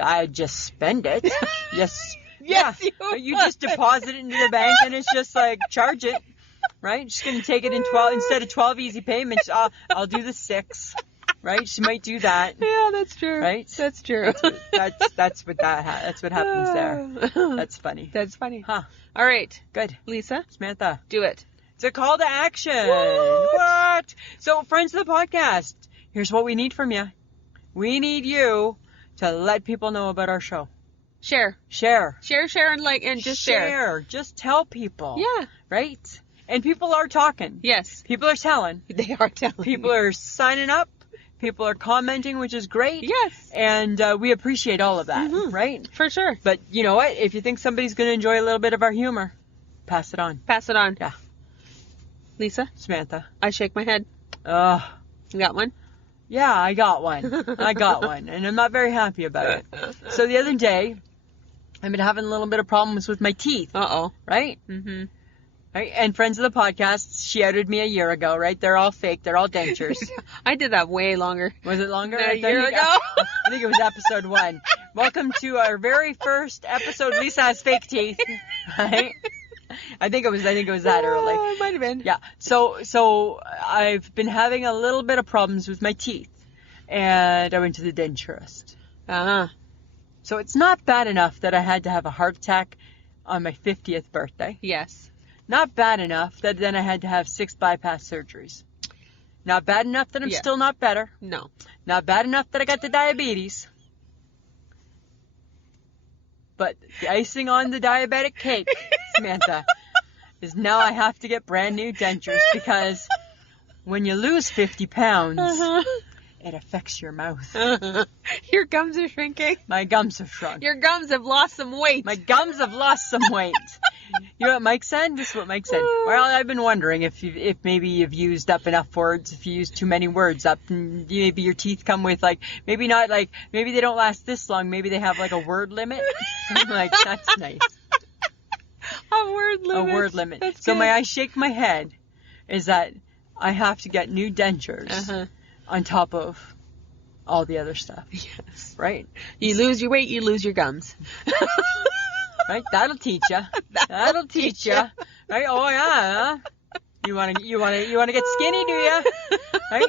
I'd just spend it. Yes. Yes, you just deposit it into the bank and it's just like, charge it. Right? Just going to take it in 12, instead of 12 easy payments, I'll do the 6. Right? She might do that. Yeah, that's true. Right? That's true. That's what happens there. That's funny. That's funny. Huh. All right. Good. Lisa? Samantha. Do it. It's a call to action. What? So, friends of the podcast, here's what we need from you. We need you to let people know about our show. Share, and like, and just share. Just tell people. Yeah. Right? And people are talking. Yes. People are telling. They are telling. People are signing up. People are commenting, which is great. Yes. And we appreciate all of that, right? For sure. But you know what? If you think somebody's going to enjoy a little bit of our humor, pass it on. Pass it on. Yeah. Lisa? Samantha? I shake my head. You got one? Yeah, I got one. And I'm not very happy about it. So the other day, I've been having a little bit of problems with my teeth. Uh-oh. Right? Mm-hmm. Right? And friends of the podcast, she outed me a year ago, right? They're all fake. They're all dentures. I did that way longer. Was it longer? A year ago? I think it was episode 1. Welcome to our very first episode. Lisa has fake teeth. Right? I think it was that early. It might have been. Yeah. So I've been having a little bit of problems with my teeth. And I went to the denturist. Uh-huh. So it's not bad enough that I had to have a heart attack on my 50th birthday. Yes. Not bad enough that then I had to have 6 bypass surgeries. Not bad enough that I'm still not better. No. Not bad enough that I got the diabetes. But the icing on the diabetic cake, Samantha, is now I have to get brand new dentures because when you lose 50 pounds, it affects your mouth. Your gums are shrinking. My gums have shrunk. Your gums have lost some weight. My gums have lost some weight. You know what Mike said? This is what Mike said. Well, I've been wondering if maybe you've used up enough words, if you use too many words up, and maybe your teeth come with maybe they don't last this long, maybe they have a word limit. I'm like, that's nice. A word limit. A word limit. That's so good. my I shake my head is that I have to get new dentures on top of all the other stuff. Yes. Right? You lose your weight, you lose your gums. Right? That'll teach you. That'll teach you. Right? Oh yeah. You want to get skinny, do you? Right?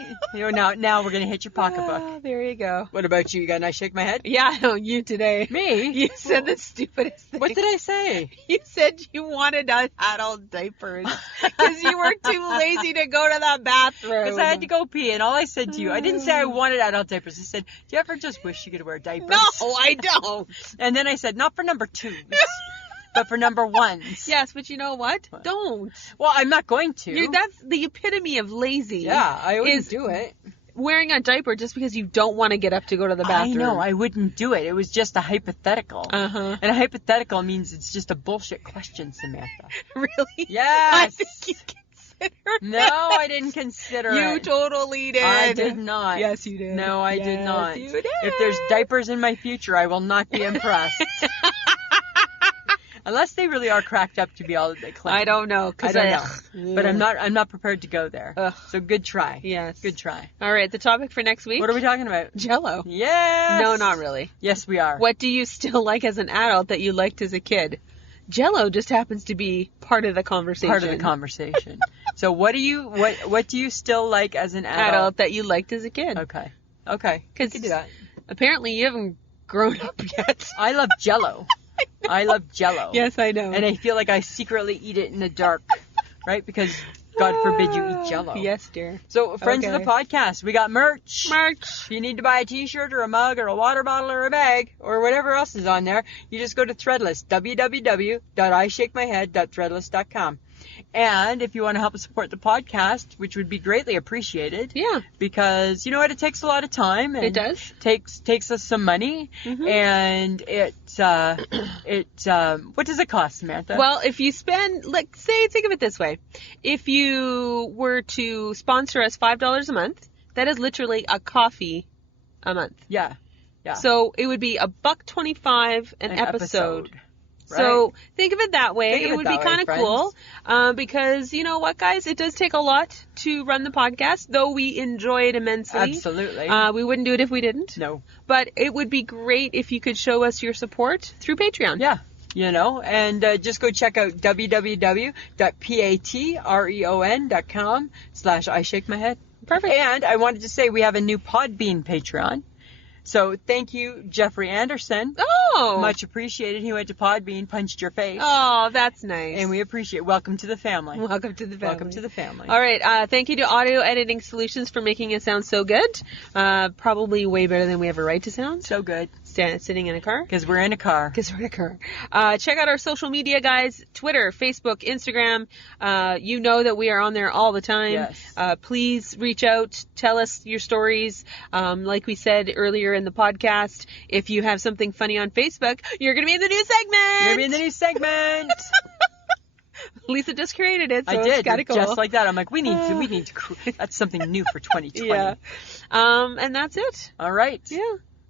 Now we're gonna hit your pocketbook. Oh, there you go. What about you? You got a nice shake my head? Yeah, I know you today. Me? You said the stupidest thing. What did I say? You said you wanted adult diapers because you were too lazy to go to the bathroom. Because I had to go pee, and all I said to you, I didn't say I wanted adult diapers. I said, do you ever just wish you could wear diapers? No, I don't. And then I said, not for number 2s. But for number 1s. Yes, but you know what? Don't. Well, I'm not going to. That's the epitome of lazy. Yeah, I wouldn't do it. Wearing a diaper just because you don't want to get up to go to the bathroom. I know, I wouldn't do it. It was just a hypothetical. Uh-huh. And a hypothetical means it's just a bullshit question, Samantha. Really? Yes. I think you considered No, I didn't consider it. You totally did. I did not. Yes, you did. No, I did not. You did. If there's diapers in my future, I will not be impressed. Unless they really are cracked up to be all that they claim. I don't know. I don't know. But I'm not prepared to go there. Ugh. So good try. Yes. Good try. All right, the topic for next week? What are we talking about? Jell-O. Yes. No, not really. Yes, we are. What do you still like as an adult that you liked as a kid? Jell-O just happens to be part of the conversation. Part of the conversation. So what do you still like as an adult that you liked as a kid? Okay. Because do that. Apparently you haven't grown up yet. I love Jell-O. I love Jell-O. Yes, I know. And I feel like I secretly eat it in the dark, right? Because God forbid you eat Jell-O. Yes, dear. So, friends of the podcast, we got merch. Merch. If you need to buy a t-shirt or a mug or a water bottle or a bag or whatever else is on there, you just go to Threadless, www.ishakemyhead.threadless.com. And if you want to help us support the podcast, which would be greatly appreciated. Yeah. Because, you know what, it takes a lot of time. And it does. Takes us some money. Mm-hmm. And what does it cost, Samantha? Well, if you spend, think of it this way. If you were to sponsor us $5 a month, that is literally a coffee a month. Yeah. So it would be $1.25 an episode. So think of it that way. It would be kind of cool. friends. Because you know what, guys? It does take a lot to run the podcast, though we enjoy it immensely. Absolutely. We wouldn't do it if we didn't. No. But it would be great if you could show us your support through Patreon. Yeah. You know, and just go check out www.patreon.com/I shake my head. Perfect. And I wanted to say we have a new Podbean Patreon. So thank you, Jeffrey Anderson. Oh! Much appreciated. He went to Podbean, punched your face. Oh, that's nice. And we appreciate it. Welcome to the family. Welcome to the family. Welcome to the family. All right. Thank you to Audio Editing Solutions for making it sound so good. Probably way better than we have a right to sound. So good. Sitting in a car. Because we're in a car. Check out our social media, guys. Twitter, Facebook, Instagram. You know that we are on there all the time. Yes. Please reach out. Tell us your stories. Like we said earlier in the podcast, if you have something funny on Facebook, you're going to be in the new segment. Lisa just created it, so I did, it's kind of cool. just like that. I'm like, we need to. That's something new for 2020. Yeah. And that's it. All right. Yeah.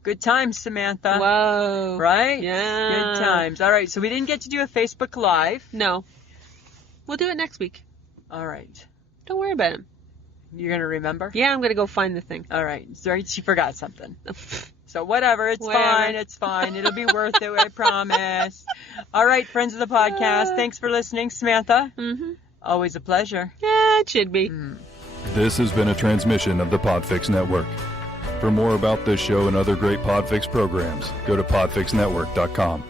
Good times, Samantha. Whoa. Right? Yeah. Good times. All right. So we didn't get to do a Facebook Live. No. We'll do it next week. All right. Don't worry about it. You're going to remember? Yeah, I'm going to go find the thing. All right. Sorry, she forgot something. So whatever. It's fine. It's fine. It'll be worth it. I promise. All right, friends of the podcast. Thanks for listening, Samantha. Mm-hmm. Always a pleasure. Yeah, it should be. This has been a transmission of the Podfix Network. For more about this show and other great Podfix programs, go to podfixnetwork.com.